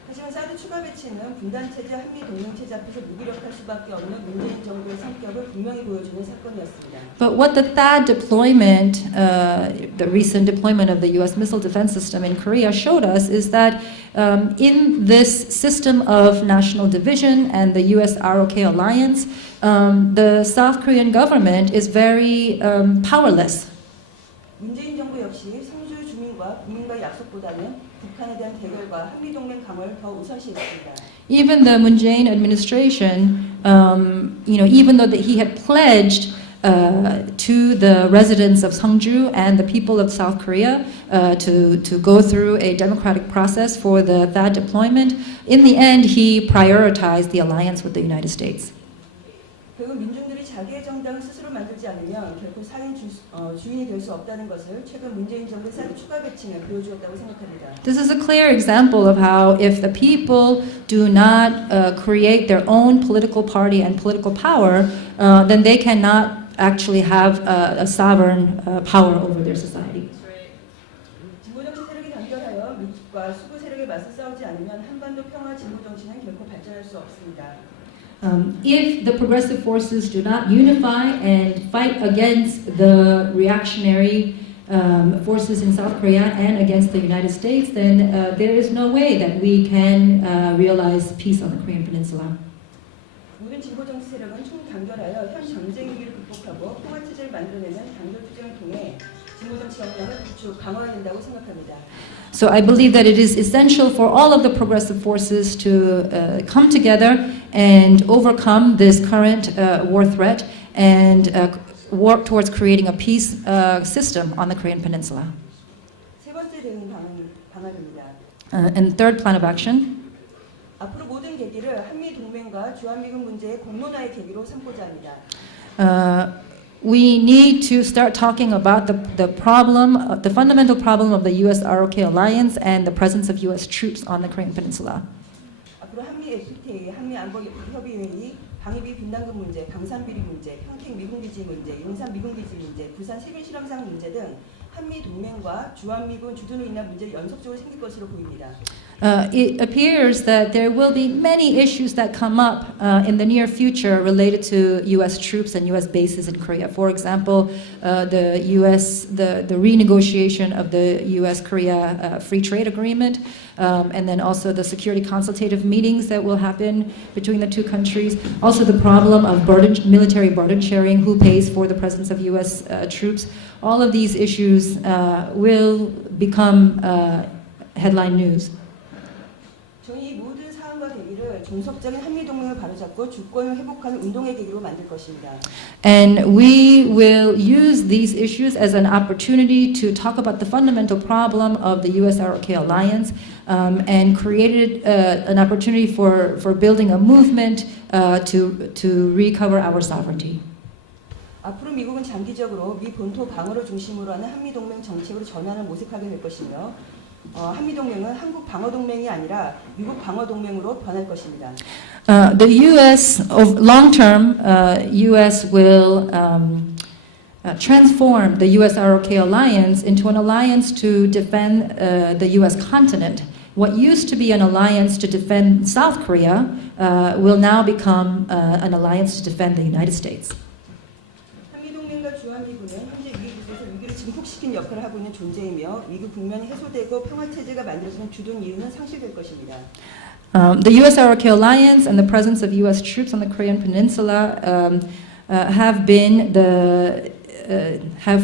하지만 사드 추가 배치는 분단 체제, 한미 동맹 체제 앞에서 무기력할 수밖에 없는 문재인 정부의 성격을 분명히 보여주는 사건이었습니다. But what the THAAD deployment, the recent deployment of the U.S. missile defense system in Korea showed us is that in this system of national division and the U.S. ROK alliance, the South Korean government is very powerless. 문재인 정부 역시 성주 주민과 국민과의 약속보다는 북한에 대한 대결과 한미 동맹 강화를 더 우선시했습니다. Even the Moon Jae-in administration, even though that he had pledged to the residents of Seongju and the people of South Korea to go through a democratic process for the THAAD deployment, in the end he prioritized the alliance with the United States. 결국 민중들이 자기의 정당을 스스로 만들지 않으면 결코 주인이 될 수 없다는 것을 최근 문재인 정부의 사드 추가 배칭에 보여주었다고 생각합니다. This is a clear example of how if the people do not create their own political party and political power, then they cannot actually have a sovereign power over their society. 진보정치 세력이 단결하여 미국과 수구 세력에 맞서 싸우지 않으면 한반도 평화 진보 정치는 결코 발전할 수 없습니다. If the progressive forces do not unify and fight against the reactionary forces in South Korea and against the United States, then there is no way that we can realize peace on the Korean Peninsula. 모든 진보 정치 세력은 총 단결하여 현 전쟁 위기를 극복하고 평화 체제를 만들어내는 단결 투쟁을 통해 진보 정치 역량을 구축 강화해야 된다고 생각합니다. So I believe that it is essential for all of the progressive forces to come together and overcome this current war threat and work towards creating a peace system on the Korean Peninsula. 세 번째 대응 방안입니다. And third plan of action. 앞으로 모든 계기를 한미 동맹과 주한미군 문제의 공론화의 계기로 삼고자 합니다. We need to start talking about the problem, the fundamental problem of the U.S. ROK alliance and the presence of U.S. troops on the Korean Peninsula. 앞으로 한미 FTA, 한미 안보 협의회의, 방위비 분담금 문제, 방산비리 문제, 평택 미군기지 문제, 용산 미군기지 문제, 부산 세균 실험장 문제 등 한미 동맹과 주한미군 주둔으로 인한 문제를 연속적으로 생길 것으로 보입니다. It appears that there will be many issues that come up in the near future related to U.S. troops and U.S. bases in Korea. For example, the renegotiation of the U.S.-Korea Free Trade Agreement, and then also the security consultative meetings that will happen between the two countries. Also, the problem of military burden sharing, who pays for the presence of U.S. Troops. All of these issues will become headline news. 저희 이 모든 사안과 계기를 종속적인 한미 동맹을 바로잡고 주권을 회복하는 운동의 계기로 만들 것입니다. And we will use these issues as an opportunity to talk about the fundamental problem of the U.S. ROK alliance and created an opportunity for building a movement to recover our sovereignty. 앞으로 미국은 장기적으로 미 본토 방어를 중심으로 하는 한미 동맹 정책으로 전환을 모색하게 될 것이며 한미 동맹은 한국 방어 동맹이 아니라 미국 방어 동맹으로 변할 것입니다. The U.S. of long term, U.S. will transform the U.S. ROK alliance into an alliance to defend the U.S. continent. What used to be an alliance to defend South Korea will now become an alliance to defend the United States. 한미 동맹과 주한미군은 현재 위기국에서 위기를 증폭시킨 역할을 하고 있는 존재이며 위기 국면이 해소되고 평화 체제가 만들어지는 주둔 이유는 상실될 것입니다. The U.S. ROK alliance and the presence of U.S. troops on the Korean Peninsula have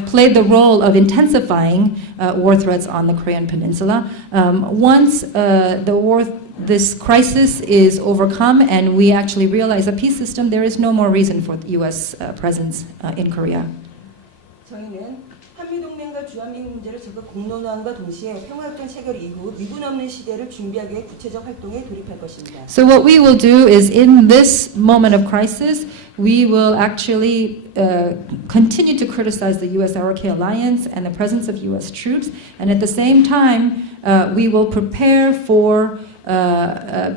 played the role of intensifying war threats on the Korean Peninsula. Once this crisis is overcome and we actually realize a peace system, there is no more reason for the U.S. Presence in Korea. 저희는 한미 동맹과 주한미군 문제를 적극 공론화함과 동시에 평화협정 체결 이후 미군 없는 시대를 준비하기 위해 구체적 활동에 돌입할 것입니다. So what we will do is in this moment of crisis, we will actually continue to criticize the U.S. ROK alliance and the presence of U.S. troops, and at the same time, we will prepare for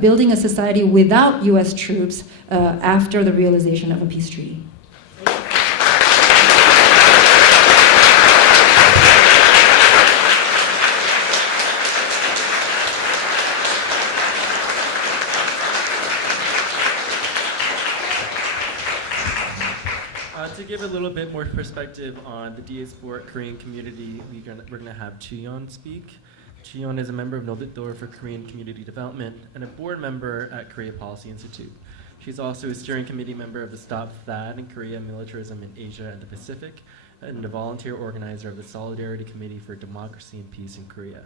building a society without U.S. troops after the realization of a peace treaty. give a little bit more perspective on the diaspora Korean community, we're going to have Chi-yeon speak. Chi-yeon is a member of Nobitdor for Korean Community Development and a board member at Korea Policy Institute. She's also a steering committee member of the Stop THAAD in Korea Militarism in Asia and the Pacific, and a volunteer organizer of the Solidarity Committee for Democracy and Peace in Korea.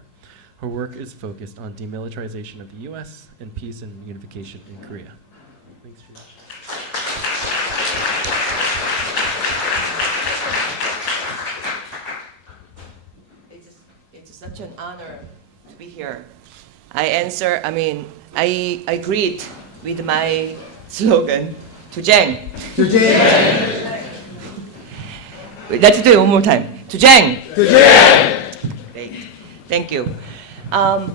Her work is focused on demilitarization of the US and peace and unification in Korea. Thanks, Chi. It's such an honor to be here. I agreed with my slogan, to Jang. To Jang. Let's do it one more time. To Jang. To Jang. Great. Thank you. I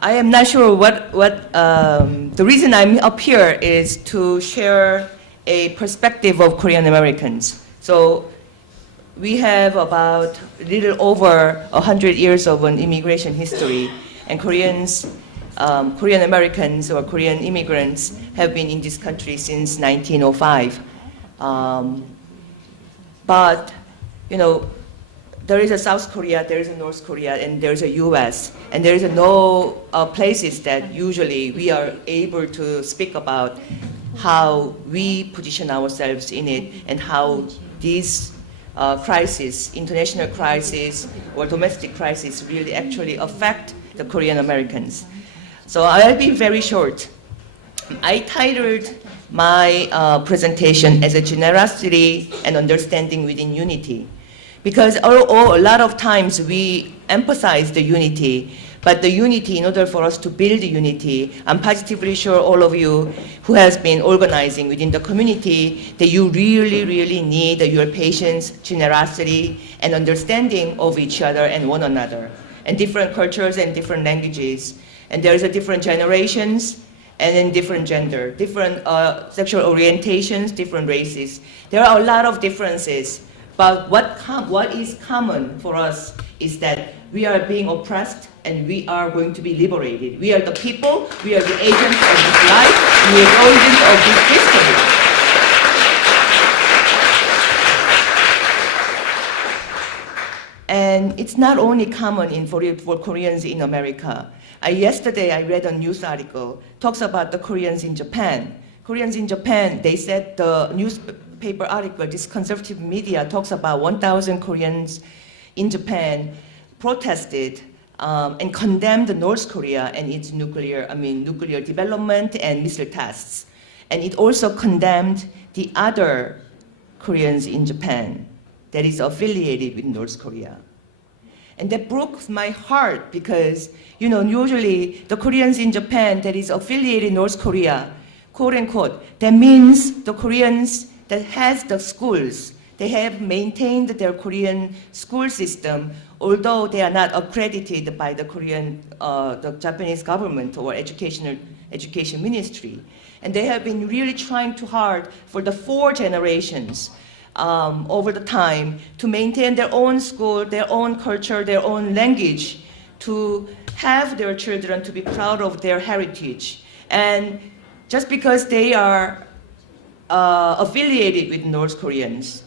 am not sure what the reason I'm up here is to share a perspective of Korean Americans. So we have about a little over 100 years of an immigration history, and Korean Americans or Korean immigrants have been in this country since 1905. But, there is a South Korea, there is a North Korea, and there is a US, and there is no places that usually we are able to speak about how we position ourselves in it and how these crisis, international crisis or domestic crisis really actually affect the Korean Americans. So I'll be very short. I titled my presentation as a generosity and understanding within unity. Because a lot of times we emphasize the unity, but the unity, in order for us to build the unity, I'm positively sure all of you who has been organizing within the community that you really, really need your patience, generosity, and understanding of each other and one another, and different cultures and different languages. And there's a different generations, and then different gender, different sexual orientations, different races. There are a lot of differences. But what is common for us is that we are being oppressed and we are going to be liberated. We are the people, we are the agents of this life, we are the agents of this history. And it's not only common for Koreans in America. Yesterday I read a news article, talks about the Koreans in Japan. Koreans in Japan, they said the newspaper article, this conservative media talks about 1,000 Koreans in Japan protested and condemned North Korea and its nuclear development and missile tests. And it also condemned the other Koreans in Japan that is affiliated with North Korea. And that broke my heart because, usually the Koreans in Japan that is affiliated with North Korea, quote unquote, that means the Koreans that has the schools, they have maintained their Korean school system, although they are not accredited by the the Japanese government or education ministry. And they have been really trying too hard for the 4 generations over the time to maintain their own school, their own culture, their own language, to have their children to be proud of their heritage. And just because they are affiliated with North Koreans,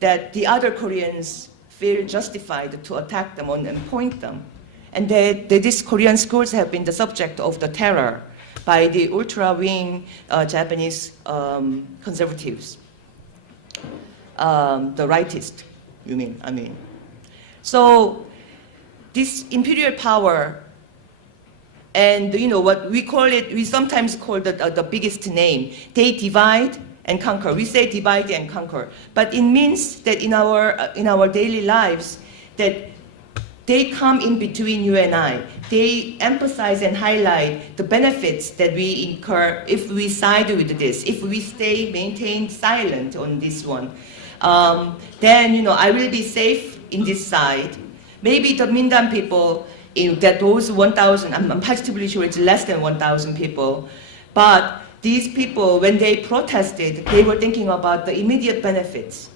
that the other Koreans feel justified to attack them and point them. And that these Korean schools have been the subject of the terror by the ultra-wing Japanese conservatives. The rightist, So this imperial power, and what we call it, we sometimes call it the biggest name. They divide and conquer. We say divide and conquer, but it means that in our daily lives, that they come in between you and I. They emphasize and highlight the benefits that we incur if we side with this, if we maintain silent on this one. Then I will be safe in this side. Maybe the Mindan people, that those 1,000, I'm positively sure it's less than 1,000 people, but these people, when they protested, they were thinking about the immediate benefits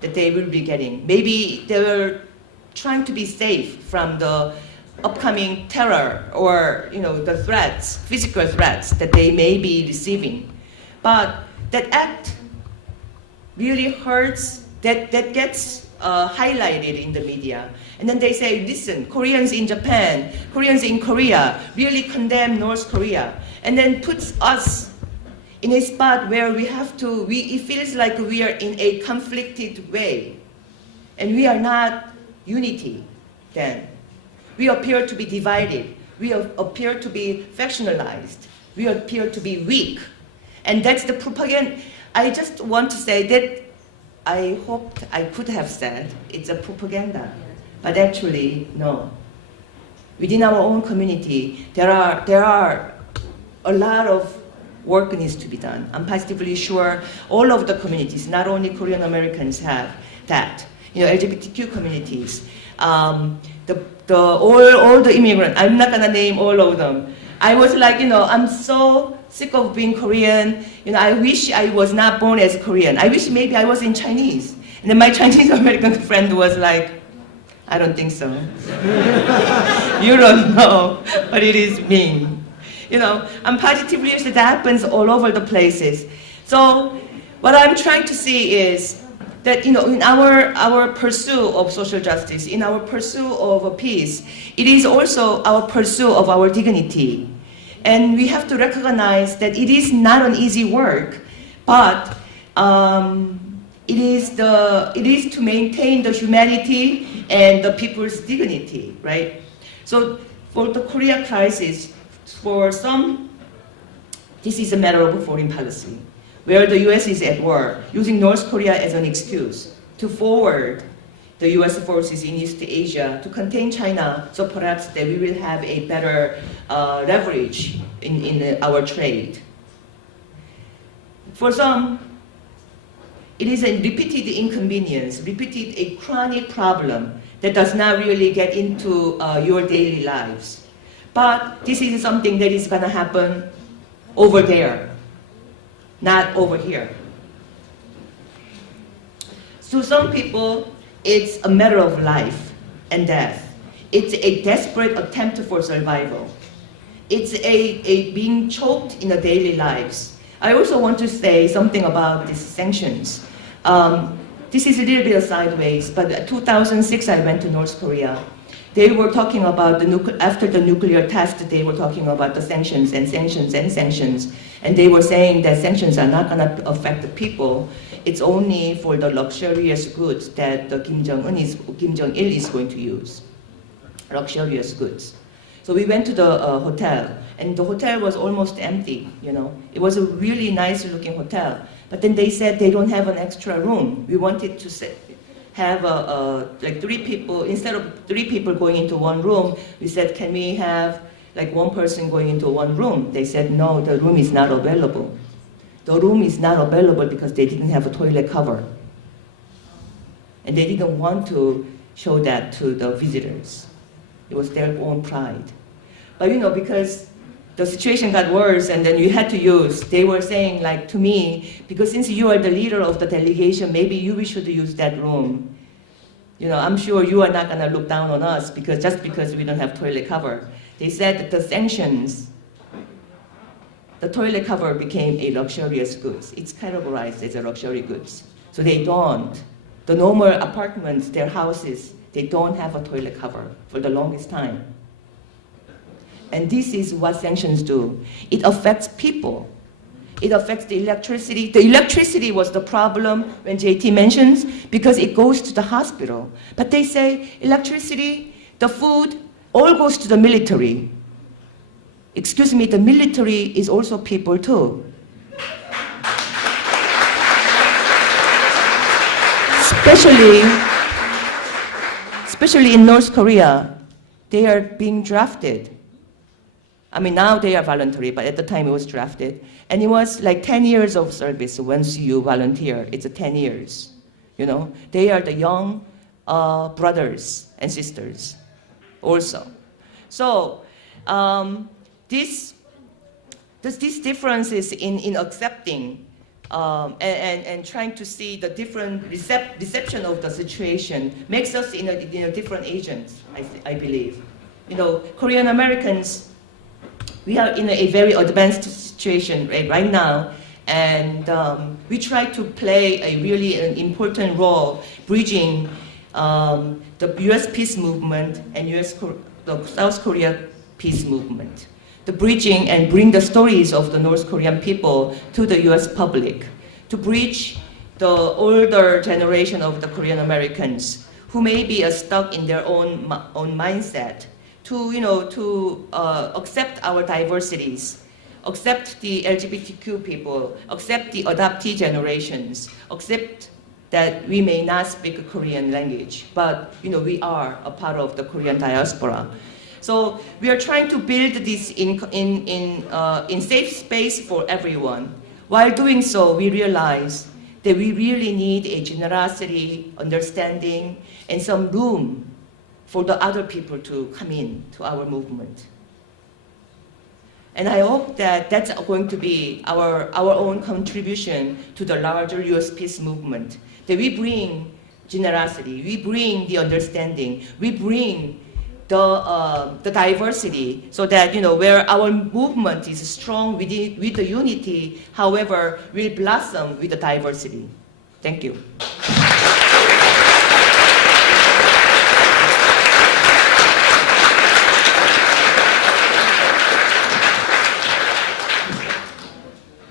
that they will be getting. Maybe they were trying to be safe from the upcoming terror or the threats, physical threats that they may be receiving. But that act really hurts, that gets highlighted in the media. And then they say, listen, Koreans in Japan, Koreans in Korea really condemn North Korea. And then puts us in a spot where we have to, it feels like we are in a conflicted way. And we are not unity then. We appear to be divided. We appear to be factionalized. We appear to be weak. And that's the propaganda. I just want to say that I hoped I could have said it's a propaganda. But actually, no. Within our own community, there are a lot of work needs to be done. I'm positively sure all of the communities, not only Korean Americans, have that. LGBTQ communities, all the immigrants. I'm not gonna name all of them. I was like, I'm so sick of being Korean. I wish I was not born as Korean. I wish maybe I was in Chinese. And then my Chinese American friend was like, I don't think so. You don't know what it is mean. I'm positively sure that happens all over the places. So what I'm trying to see is that, in our pursuit of social justice, in our pursuit of peace, it is also our pursuit of our dignity. And we have to recognize that it is not an easy work, but it is to maintain the humanity and the people's dignity, right? So for the Korea crisis, for some, this is a matter of foreign policy, where the US is at war, using North Korea as an excuse to forward the US forces in East Asia to contain China, so perhaps that we will have a better leverage in our trade. For some, it is a repeated inconvenience, repeated a chronic problem that does not really get into your daily lives. But this is something that is going to happen over there, not over here. So some people, it's a matter of life and death. It's a desperate attempt for survival. It's a being choked in the daily lives. I also want to say something about these sanctions. This is a little bit of sideways, but in 2006 I went to North Korea. They were talking about after the nuclear test, they were talking about the sanctions and sanctions and sanctions. And they were saying that sanctions are not going to affect the people. It's only for the luxurious goods that Kim Jong-il is going to use. Luxurious goods. So we went to the hotel, and the hotel was almost empty, It was a really nice looking hotel. But then they said they don't have an extra room. We wanted to have like 3 people, instead of 3 people going into one room, we said, can we have like 1 person going into one room? They said, no, the room is not available. The room is not available because they didn't have a toilet cover. And they didn't want to show that to the visitors. It was their own pride. But because the situation got worse and then you had to use, they were saying like to me, because since you are the leader of the delegation, maybe you should use that room. I'm sure you are not gonna look down on us just because we don't have toilet cover. They said that the sanctions, the toilet cover became a luxurious goods. It's categorized as a luxury goods. So they don't. The normal apartments, their houses, they don't have a toilet cover for the longest time. And this is what sanctions do. It affects people. It affects the electricity. The electricity was the problem when JT mentions, because it goes to the hospital. But they say electricity, the food, all goes to the military. Excuse me, the military is also people too. Especially in North Korea, they are being drafted. I mean, now they are voluntary, but at the time it was drafted. And it was like 10 years of service once you volunteer. It's 10 years, They are the young brothers and sisters also. So these differences in accepting and trying to see the different reception of the situation makes us in a different agents, I believe. Korean Americans, we are in a very advanced situation right now, And we try to play a really an important role bridging the US peace movement and the South Korea peace movement. The bridging and bring the stories of the North Korean people to the US public, to bridge the older generation of the Korean Americans who may be stuck in their own mindset, to accept our diversities, accept the LGBTQ people, accept the adoptee generations, accept that we may not speak Korean language, but we are a part of the Korean diaspora. So we are trying to build this in safe space for everyone. While doing so, we realize that we really need a generosity, understanding, and some room for the other people to come in to our movement. And I hope that that's going to be our own contribution to the larger US peace movement, that we bring generosity, we bring the understanding, we bring the diversity, so that where our movement is strong with the unity, however, will blossom with the diversity. Thank you.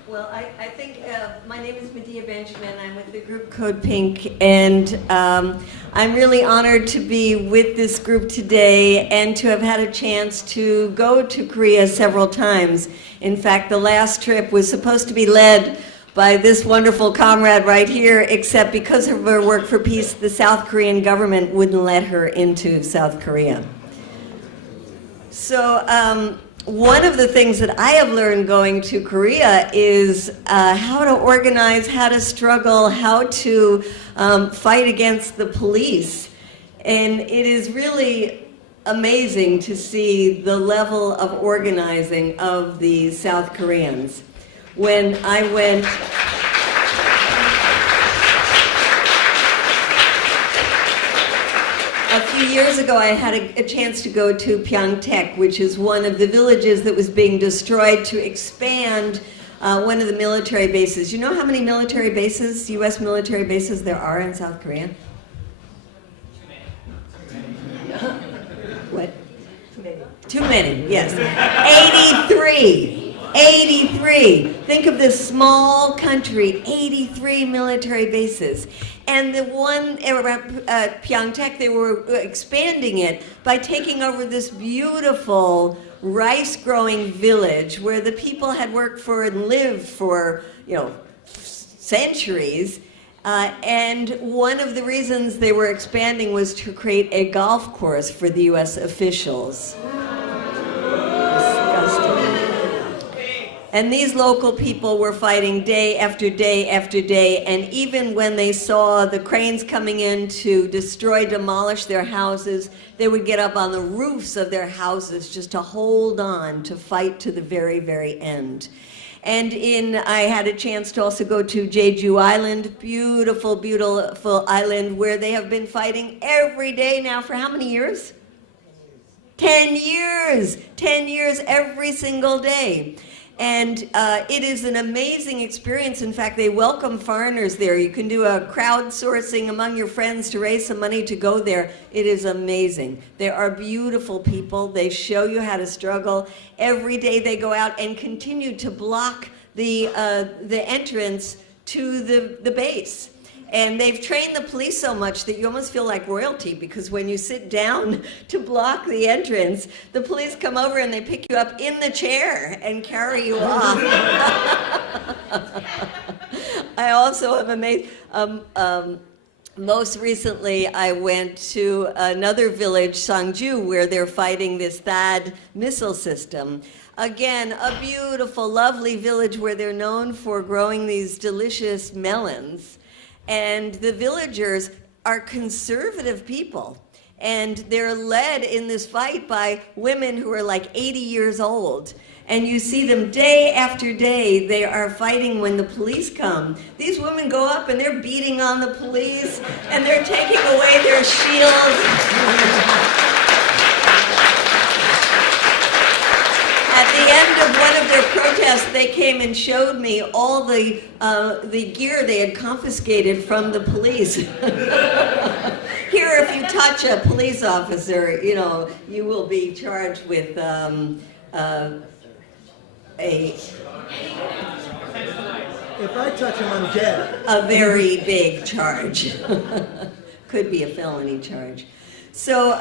Well, I think my name is Medea Benjamin. I'm with the group Code Pink, and I'm really honored to be with this group today and to have had a chance to go to Korea several times. In fact, the last trip was supposed to be led by this wonderful comrade right here, except because of her work for peace, the South Korean government wouldn't let her into South Korea. So one of the things that I have learned going to Korea is how to organize, how to struggle, how to fight against the police. And it is really amazing to see the level of organizing of the South Koreans. When I went a few years ago, I had a chance to go to Pyeongtaek, which is one of the villages that was being destroyed to expand one of the military bases. You know how many military bases, U.S. military bases, there are in South Korea? What? Too many, yes. 83. 83. Think of this small country, 83 military bases. And the one around Pyeongtaek, they were expanding it by taking over this beautiful rice-growing village where the people had worked for and lived for, centuries. And one of the reasons they were expanding was to create a golf course for the U.S. officials. And these local people were fighting day after day after day, and even when they saw the cranes coming in to destroy, demolish their houses, they would get up on the roofs of their houses just to hold on, to fight to the very, very end. And I had a chance to also go to Jeju Island, beautiful, beautiful island, where they have been fighting every day now for how many years? 10 years! 10 years every single day. And it is an amazing experience. In fact, they welcome foreigners there. You can do a crowdsourcing among your friends to raise some money to go there. It is amazing. They are beautiful people. They show you how to struggle. Every day they go out and continue to block the entrance to the base. And they've trained the police so much that you almost feel like royalty, because when you sit down to block the entrance, the police come over and they pick you up in the chair and carry you off. I also am amazed. Most recently, I went to another village, Sangju, where they're fighting this THAAD missile system. Again, a beautiful, lovely village where they're known for growing these delicious melons. And the villagers are conservative people. And they're led in this fight by women who are like 80 years old. And you see them day after day, they are fighting when the police come. These women go up and they're beating on the police, and they're taking away their shields. At the end of one of their protests, Yes, they came and showed me all the gear they had confiscated from the police. Here, if you touch a police officer, you know, you will be charged with If I touch him, I'm dead. a very big charge. Could be a felony charge. So,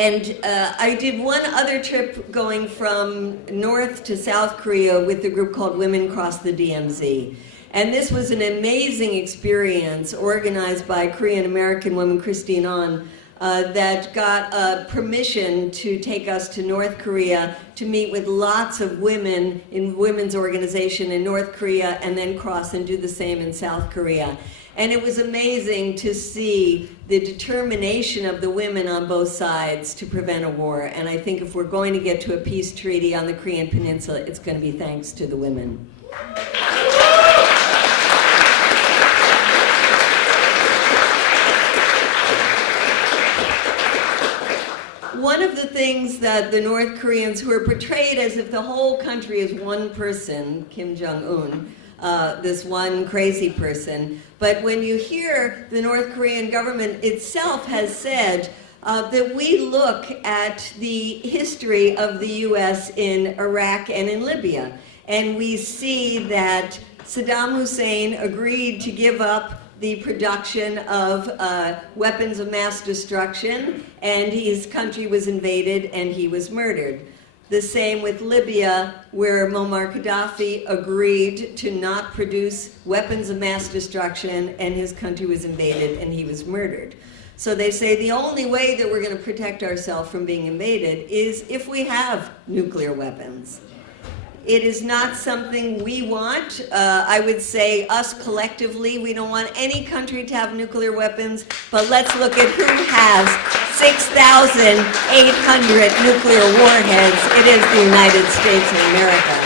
I did one other trip going from North to South Korea with a group called Women Cross the DMZ. And this was an amazing experience organized by Korean American woman Christine On that got permission to take us to North Korea to meet with lots of women in women's organization in North Korea and then cross and do the same in South Korea. And it was amazing to see the determination of the women on both sides to prevent a war. And I think if we're going to get to a peace treaty on the Korean Peninsula, it's going to be thanks to the women. One of the things that the North Koreans, who are portrayed as if the whole country is one person, Kim Jong-un, this one crazy person, but when you hear the North Korean government itself has said that we look at the history of the U.S. in Iraq and in Libya, and we see that Saddam Hussein agreed to give up the production of weapons of mass destruction, and his country was invaded and he was murdered. The same with Libya, where Muammar Gaddafi agreed to not produce weapons of mass destruction, and his country was invaded and he was murdered. So they say the only way that we're going to protect ourselves from being invaded is if we have nuclear weapons. It is not something we want. I would say us collectively, we don't want any country to have nuclear weapons, but let's look at who has 6,800 nuclear warheads. It is the United States of America.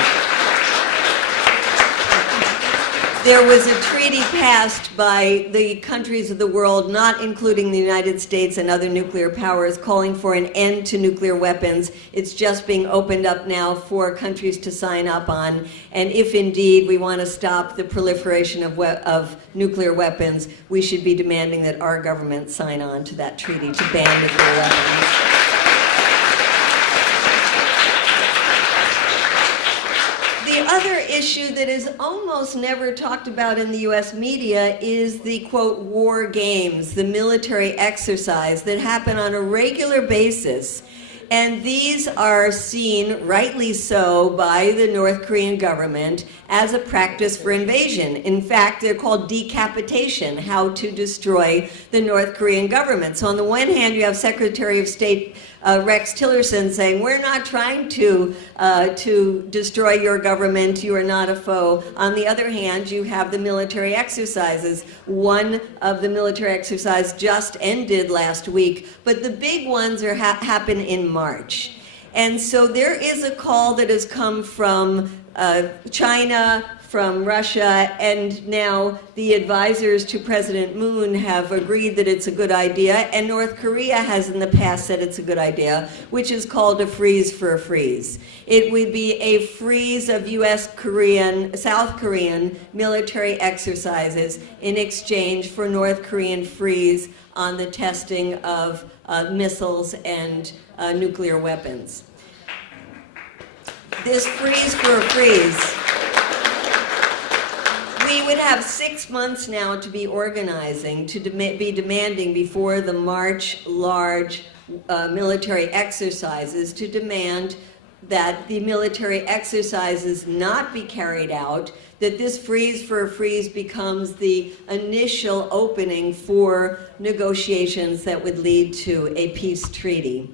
There was a treaty passed by the countries of the world, not including the United States and other nuclear powers, calling for an end to nuclear weapons. It's just being opened up now for countries to sign up on. And if indeed we want to stop the proliferation of nuclear weapons, we should be demanding that our government sign on to that treaty to ban nuclear weapons. The other issue that is almost never talked about in the US media is the, quote, war games, the military exercise that happen on a regular basis. And these are seen, rightly so, by the North Korean government as a practice for invasion. In fact, they're called decapitation, how to destroy the North Korean government. So on the one hand, you have Secretary of State Rex Tillerson saying, we're not trying to destroy your government, you are not a foe. On the other hand, you have the military exercises. One of the military exercises just ended last week, but the big ones are happen in March. And so there is a call that has come from China, from Russia, and now the advisors to President Moon have agreed that it's a good idea, and North Korea has in the past said it's a good idea, which is called a freeze for a freeze. It would be a freeze of South Korean military exercises in exchange for North Korean freeze on the testing of missiles and nuclear weapons. This freeze for a freeze, we would have 6 months now to be organizing, to be demanding before the March large military exercises, to demand that the military exercises not be carried out, that this freeze for a freeze becomes the initial opening for negotiations that would lead to a peace treaty.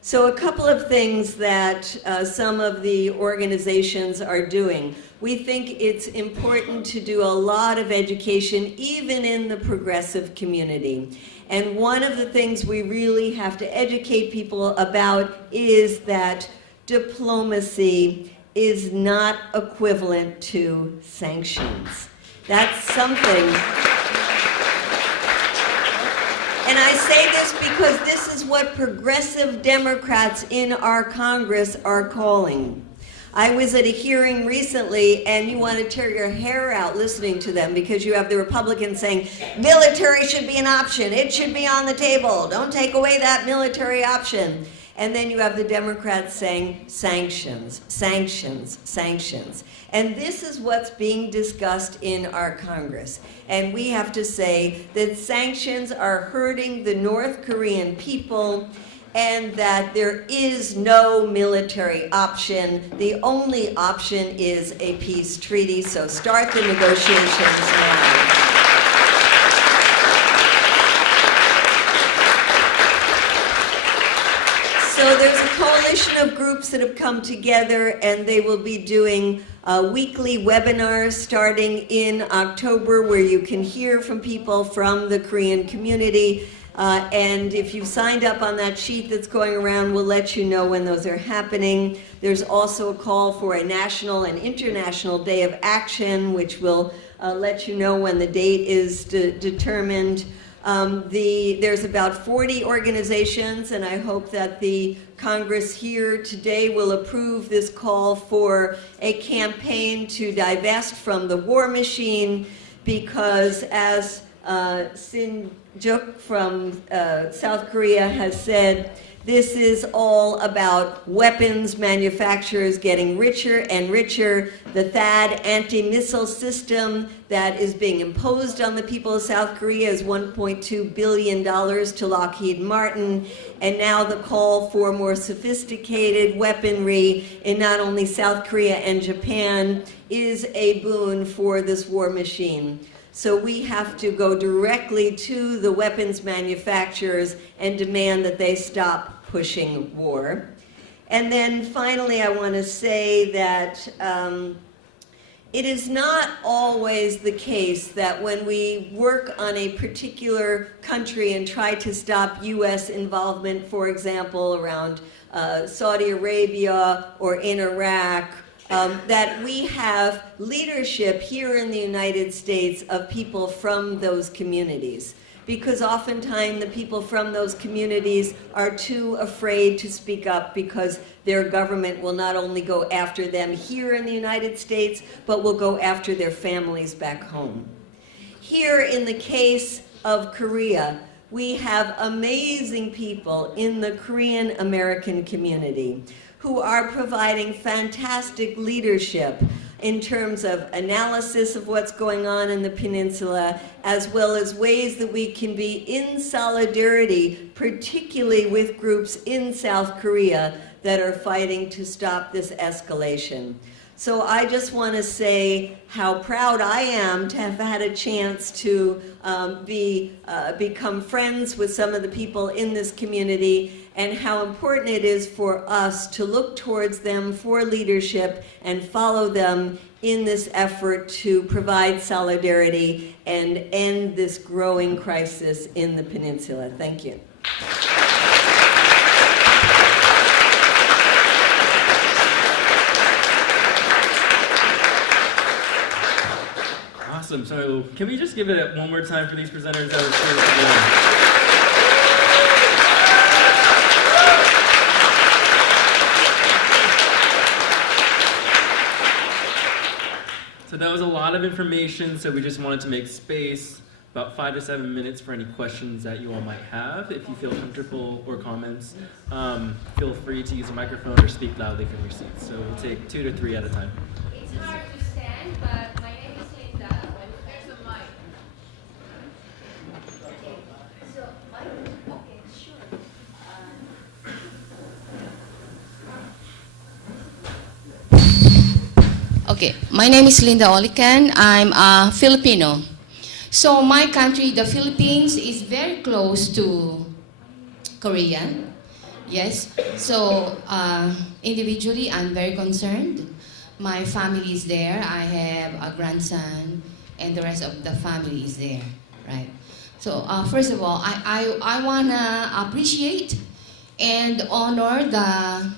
So a couple of things that some of the organizations are doing. We think it's important to do a lot of education, even in the progressive community. And one of the things we really have to educate people about is that diplomacy is not equivalent to sanctions. That's something. And I say this because this is what progressive Democrats in our Congress are calling. I was at a hearing recently, and you want to tear your hair out listening to them because you have the Republicans saying, military should be an option. It should be on the table. Don't take away that military option. And then you have the Democrats saying, sanctions, sanctions, sanctions. And this is what's being discussed in our Congress. And we have to say that sanctions are hurting the North Korean people, and that there is no military option. The only option is a peace treaty, so start the negotiations now. So there's a coalition of groups that have come together, and they will be doing weekly webinars starting in October where you can hear from people from the Korean community. And if you've signed up on that sheet that's going around, we'll let you know when those are happening. There's also a call for a national and international day of action, which will let you know when the date is determined. There's about 40 organizations, and I hope that the Congress here today will approve this call for a campaign to divest from the war machine, because as Sin-juk from South Korea has said, this is all about weapons manufacturers getting richer and richer. The THAAD anti-missile system that is being imposed on the people of South Korea is $1.2 billion to Lockheed Martin. And now the call for more sophisticated weaponry in not only South Korea and Japan is a boon for this war machine. So we have to go directly to the weapons manufacturers and demand that they stop pushing war. And then finally, I want to say that it is not always the case that when we work on a particular country and try to stop US involvement, for example, around Saudi Arabia or in Iraq, that we have leadership here in the United States of people from those communities. Because oftentimes the people from those communities are too afraid to speak up because their government will not only go after them here in the United States, but will go after their families back home. Here in the case of Korea, we have amazing people in the Korean American community who are providing fantastic leadership in terms of analysis of what's going on in the peninsula, as well as ways that we can be in solidarity, particularly with groups in South Korea that are fighting to stop this escalation. So I just want to say how proud I am to have had a chance to become friends with some of the people in this community, and how important it is for us to look towards them for leadership and follow them in this effort to provide solidarity and end this growing crisis in the peninsula. Thank you. Awesome. So can we just give it one more time for these presenters? That was so good. So that was a lot of information, so we just wanted to make space, about 5 to 7 minutes for any questions that you all might have. If you feel comfortable or comments, feel free to use a microphone or speak loudly from your seats. So we'll take 2 to 3 at a time. It's hard to stand, but my name is Linda. There's a mic. Okay, so mic? Okay, sure. Okay, my name is Linda Olican. I'm a Filipino. So my country, the Philippines, is very close to Korea. Yes. So individually, I'm very concerned. My family is there. I have a grandson, and the rest of the family is there, right? So first of all, I wanna appreciate and honor the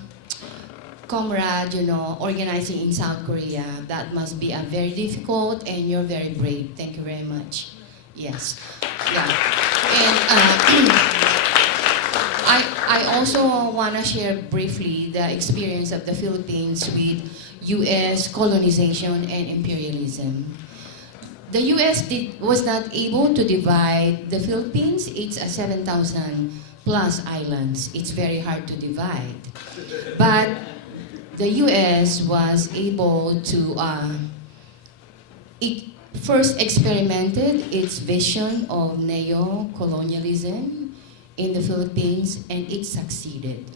comrade, organizing in South Korea. That must be a very difficult, and you're very brave. Thank you very much. Yes. Yeah. And I also want to share briefly the experience of the Philippines with U.S. colonization and imperialism. The U.S. was not able to divide the Philippines. It's a 7,000 plus islands. It's very hard to divide. But the U.S. was able to, it first experimented its vision of neo-colonialism in the Philippines, and it succeeded.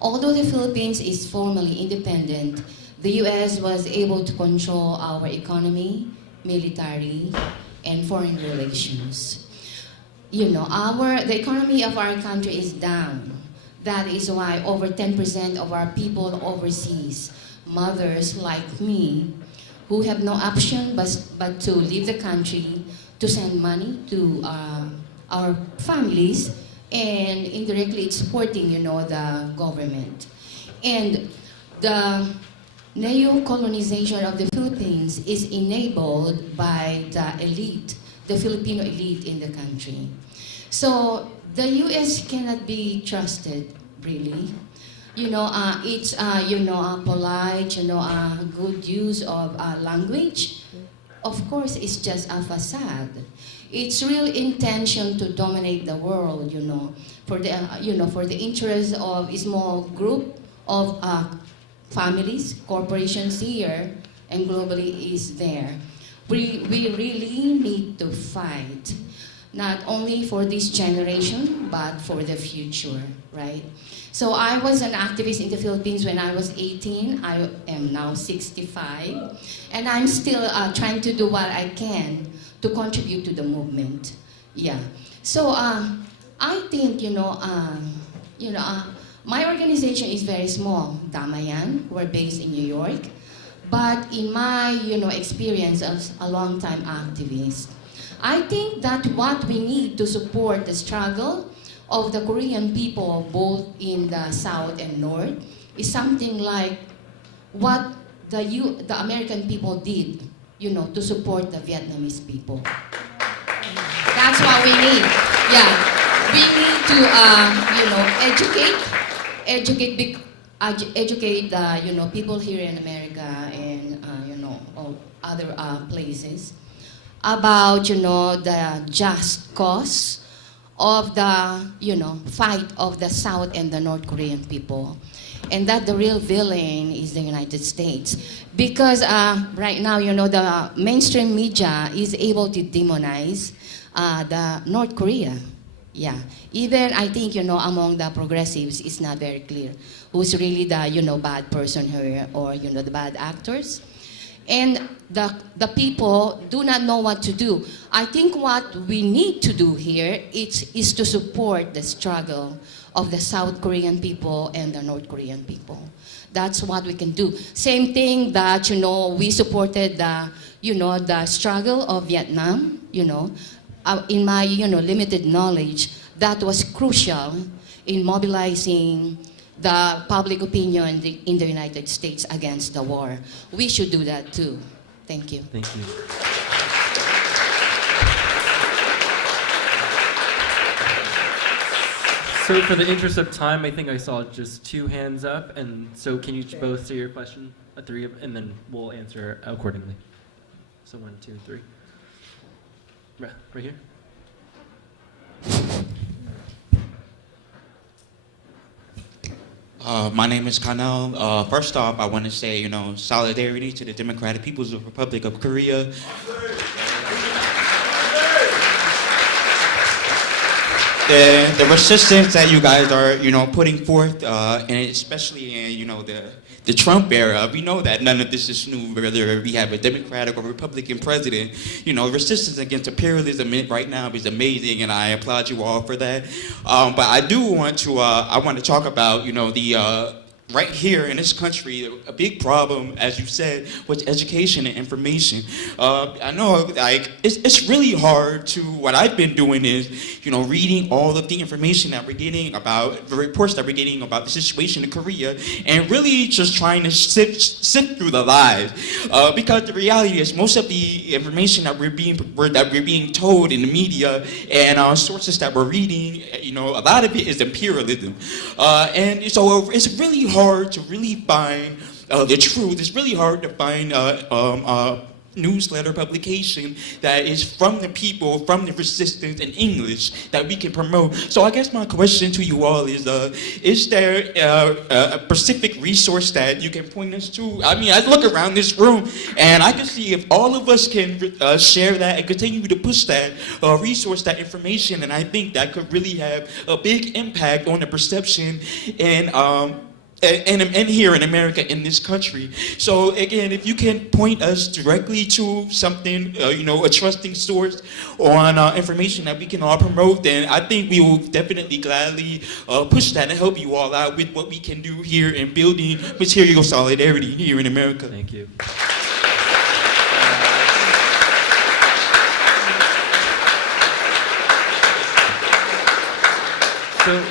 Although the Philippines is formally independent, the U.S. was able to control our economy, military, and foreign relations. You know, the economy of our country is down. That is why over 10% of our people overseas, mothers like me, who have no option but to leave the country, to send money to our families, and indirectly it's supporting, you know, the government. And the neo-colonization of the Philippines is enabled by the elite, the Filipino elite in the country. So the U.S. cannot be trusted, really. You know, it's, you know, a polite, you know, a good use of language. Of course, it's just a facade. Its real intention to dominate the world, you know, for the interest of a small group of families, corporations here, and globally is there. We really need to fight, not only for this generation, but for the future, right? So I was an activist in the Philippines when I was 18. I am now 65, and I'm still trying to do what I can to contribute to the movement. Yeah. So I think, my organization is very small, Damayan. We're based in New York. But in my, experience as a long-time activist, I think that what we need to support the struggle of the Korean people, both in the South and North, is something like what the American people did, to support the Vietnamese people. That's what we need. Yeah, we need to, educate people here in America and other places about the just cause of the fight of the South and the North Korean people, and that the real villain is the United States, because right now the mainstream media is able to demonize the North Korea. Yeah, even I think among the progressives, it's not very clear who's really the bad person here or the bad actors, and the people do not know what to do. I think what we need to do here is to support the struggle of the South Korean people and the North Korean people. That's what we can do. Same thing that we supported the struggle of Vietnam. In my limited knowledge, that was crucial in mobilizing the public opinion in the United States against the war. We should do that too. Thank you. Thank you. So for the interest of time, I think I saw just 2 hands up, and so can you both say your question, 3, and then we'll answer accordingly. So 1, 2, 3. Right here. My name is Kanal. First off, I want to say, solidarity to the Democratic People's Republic of Korea. The resistance that you guys are, putting forth, and especially in, the Trump era, we know that none of this is new, whether we have a Democratic or Republican president. Resistance against imperialism right now is amazing, and I applaud you all for that. But I do want to, I want to talk about, right here in this country, a big problem, as you said, was education and information. I know, like, it's really hard to, what I've been doing is, reading all of the information that we're getting about, the reports that we're getting about the situation in Korea, and really just trying to sift through the lies. Because the reality is, most of the information that we're being told in the media and sources that we're reading, a lot of it is imperialism. And so it's really hard to really find the truth. It's really hard to find newsletter publication that is from the people, from the resistance in English that we can promote. So I guess my question to you all is there a specific resource that you can point us to? I mean, I look around this room and I can see if all of us can share that and continue to push that resource, that information, and I think that could really have a big impact on the perception and here in America, in this country. So again, if you can point us directly to something, a trusting source on information that we can all promote, then I think we will definitely gladly push that and help you all out with what we can do here in building material solidarity here in America. Thank you. So,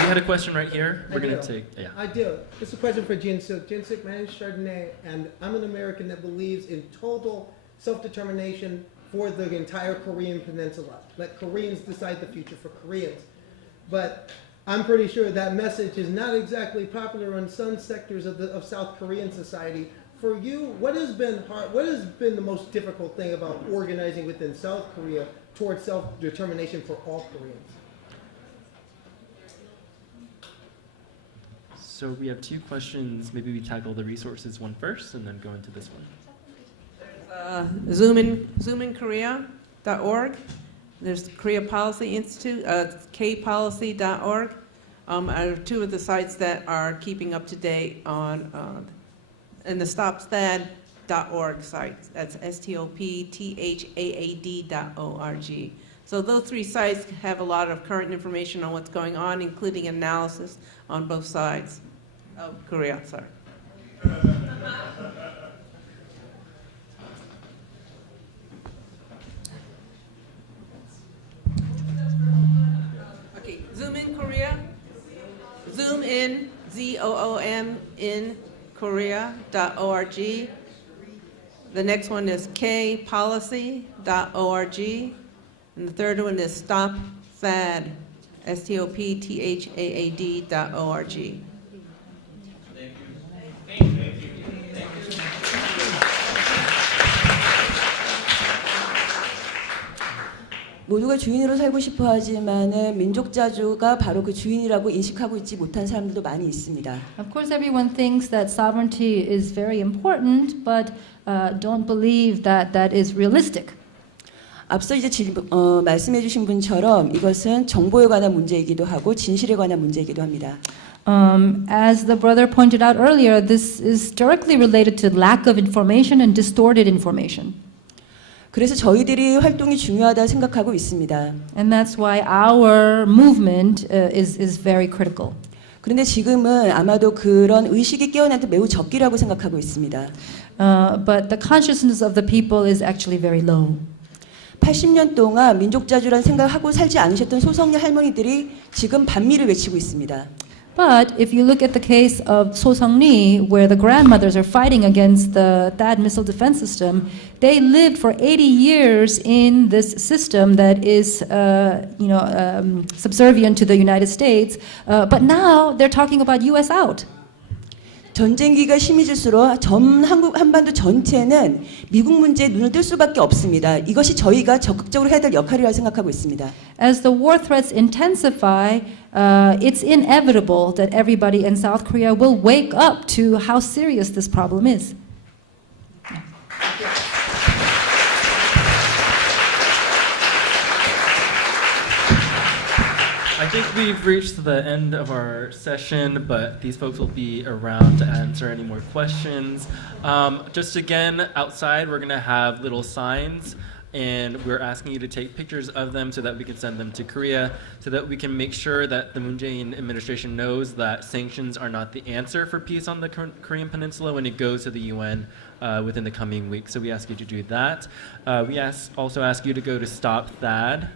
you had a question right here. We're going to take, yeah. I do. This is a question for Jin-Sook. Jin-Sook managed Chardonnay, and I'm an American that believes in total self-determination for the entire Korean Peninsula. Let Koreans decide the future for Koreans. But I'm pretty sure that message is not exactly popular in some sectors of South Korean society. For you, what has been the most difficult thing about organizing within South Korea towards self-determination for all Koreans? So we have two questions. Maybe we tackle the resources one first and then go into this one. zoominkorea.org. There's Korea Policy Institute, kpolicy.org. Are two of the sites that are keeping up to date on, and the stopthaad.org site. That's stopthaad.org. So those three sites have a lot of current information on what's going on, including analysis on both sides of Korea. Sorry. Okay, Zoom in Korea. Zoom in, ZOOM in Korea.org. The next one is kpolicy.org. And the third one is stopthaad, stopthaad.org. 모두가 주인으로 살고 싶어 하지만은 민족자주가 바로 그 주인이라고 인식하고 있지 못한 사람들도 많이 있습니다. Of course, everyone thinks that sovereignty is very important, but don't believe that that is realistic. 앞서 이제 말씀해 주신 분처럼 이것은 정보에 관한 문제이기도 하고 진실에 관한 문제이기도 합니다. As the brother pointed out earlier, this is directly related to lack of information and distorted information. 그래서 저희들이 활동이 중요하다 생각하고 있습니다. And that's why our movement is very critical. 그런데 지금은 아마도 그런 의식이 깨어난 데 매우 적기라고 생각하고 있습니다. But the consciousness of the people is actually very low. 80년 동안 민족자주라는 생각하고 살지 않으셨던 소성리 할머니들이 지금 반미를 외치고 있습니다. But if you look at the case of So Seong-ri, where the grandmothers are fighting against the THAAD missile defense system, they lived for 80 years in this system that is, subservient to the United States. But now they're talking about U.S. out. 전쟁기가 심해질수록 전 한반도 전체는 미국 문제에 눈을 뜰 수밖에 없습니다. 이것이 저희가 적극적으로 해야 될 역할이라고 생각하고 있습니다. As the war threats intensify, it's inevitable that everybody in South Korea will wake up to how serious this problem is. I think we've reached the end of our session, but these folks will be around to answer any more questions. Just again, outside we're going to have little signs. and we're asking you to take pictures of them so that we can send them to Korea, so that we can make sure that the Moon Jae-in administration knows that sanctions are not the answer for peace on the Korean Peninsula when it goes to the UN within the coming weeks. So we ask you to do that. We also ask you to go to Stop THAAD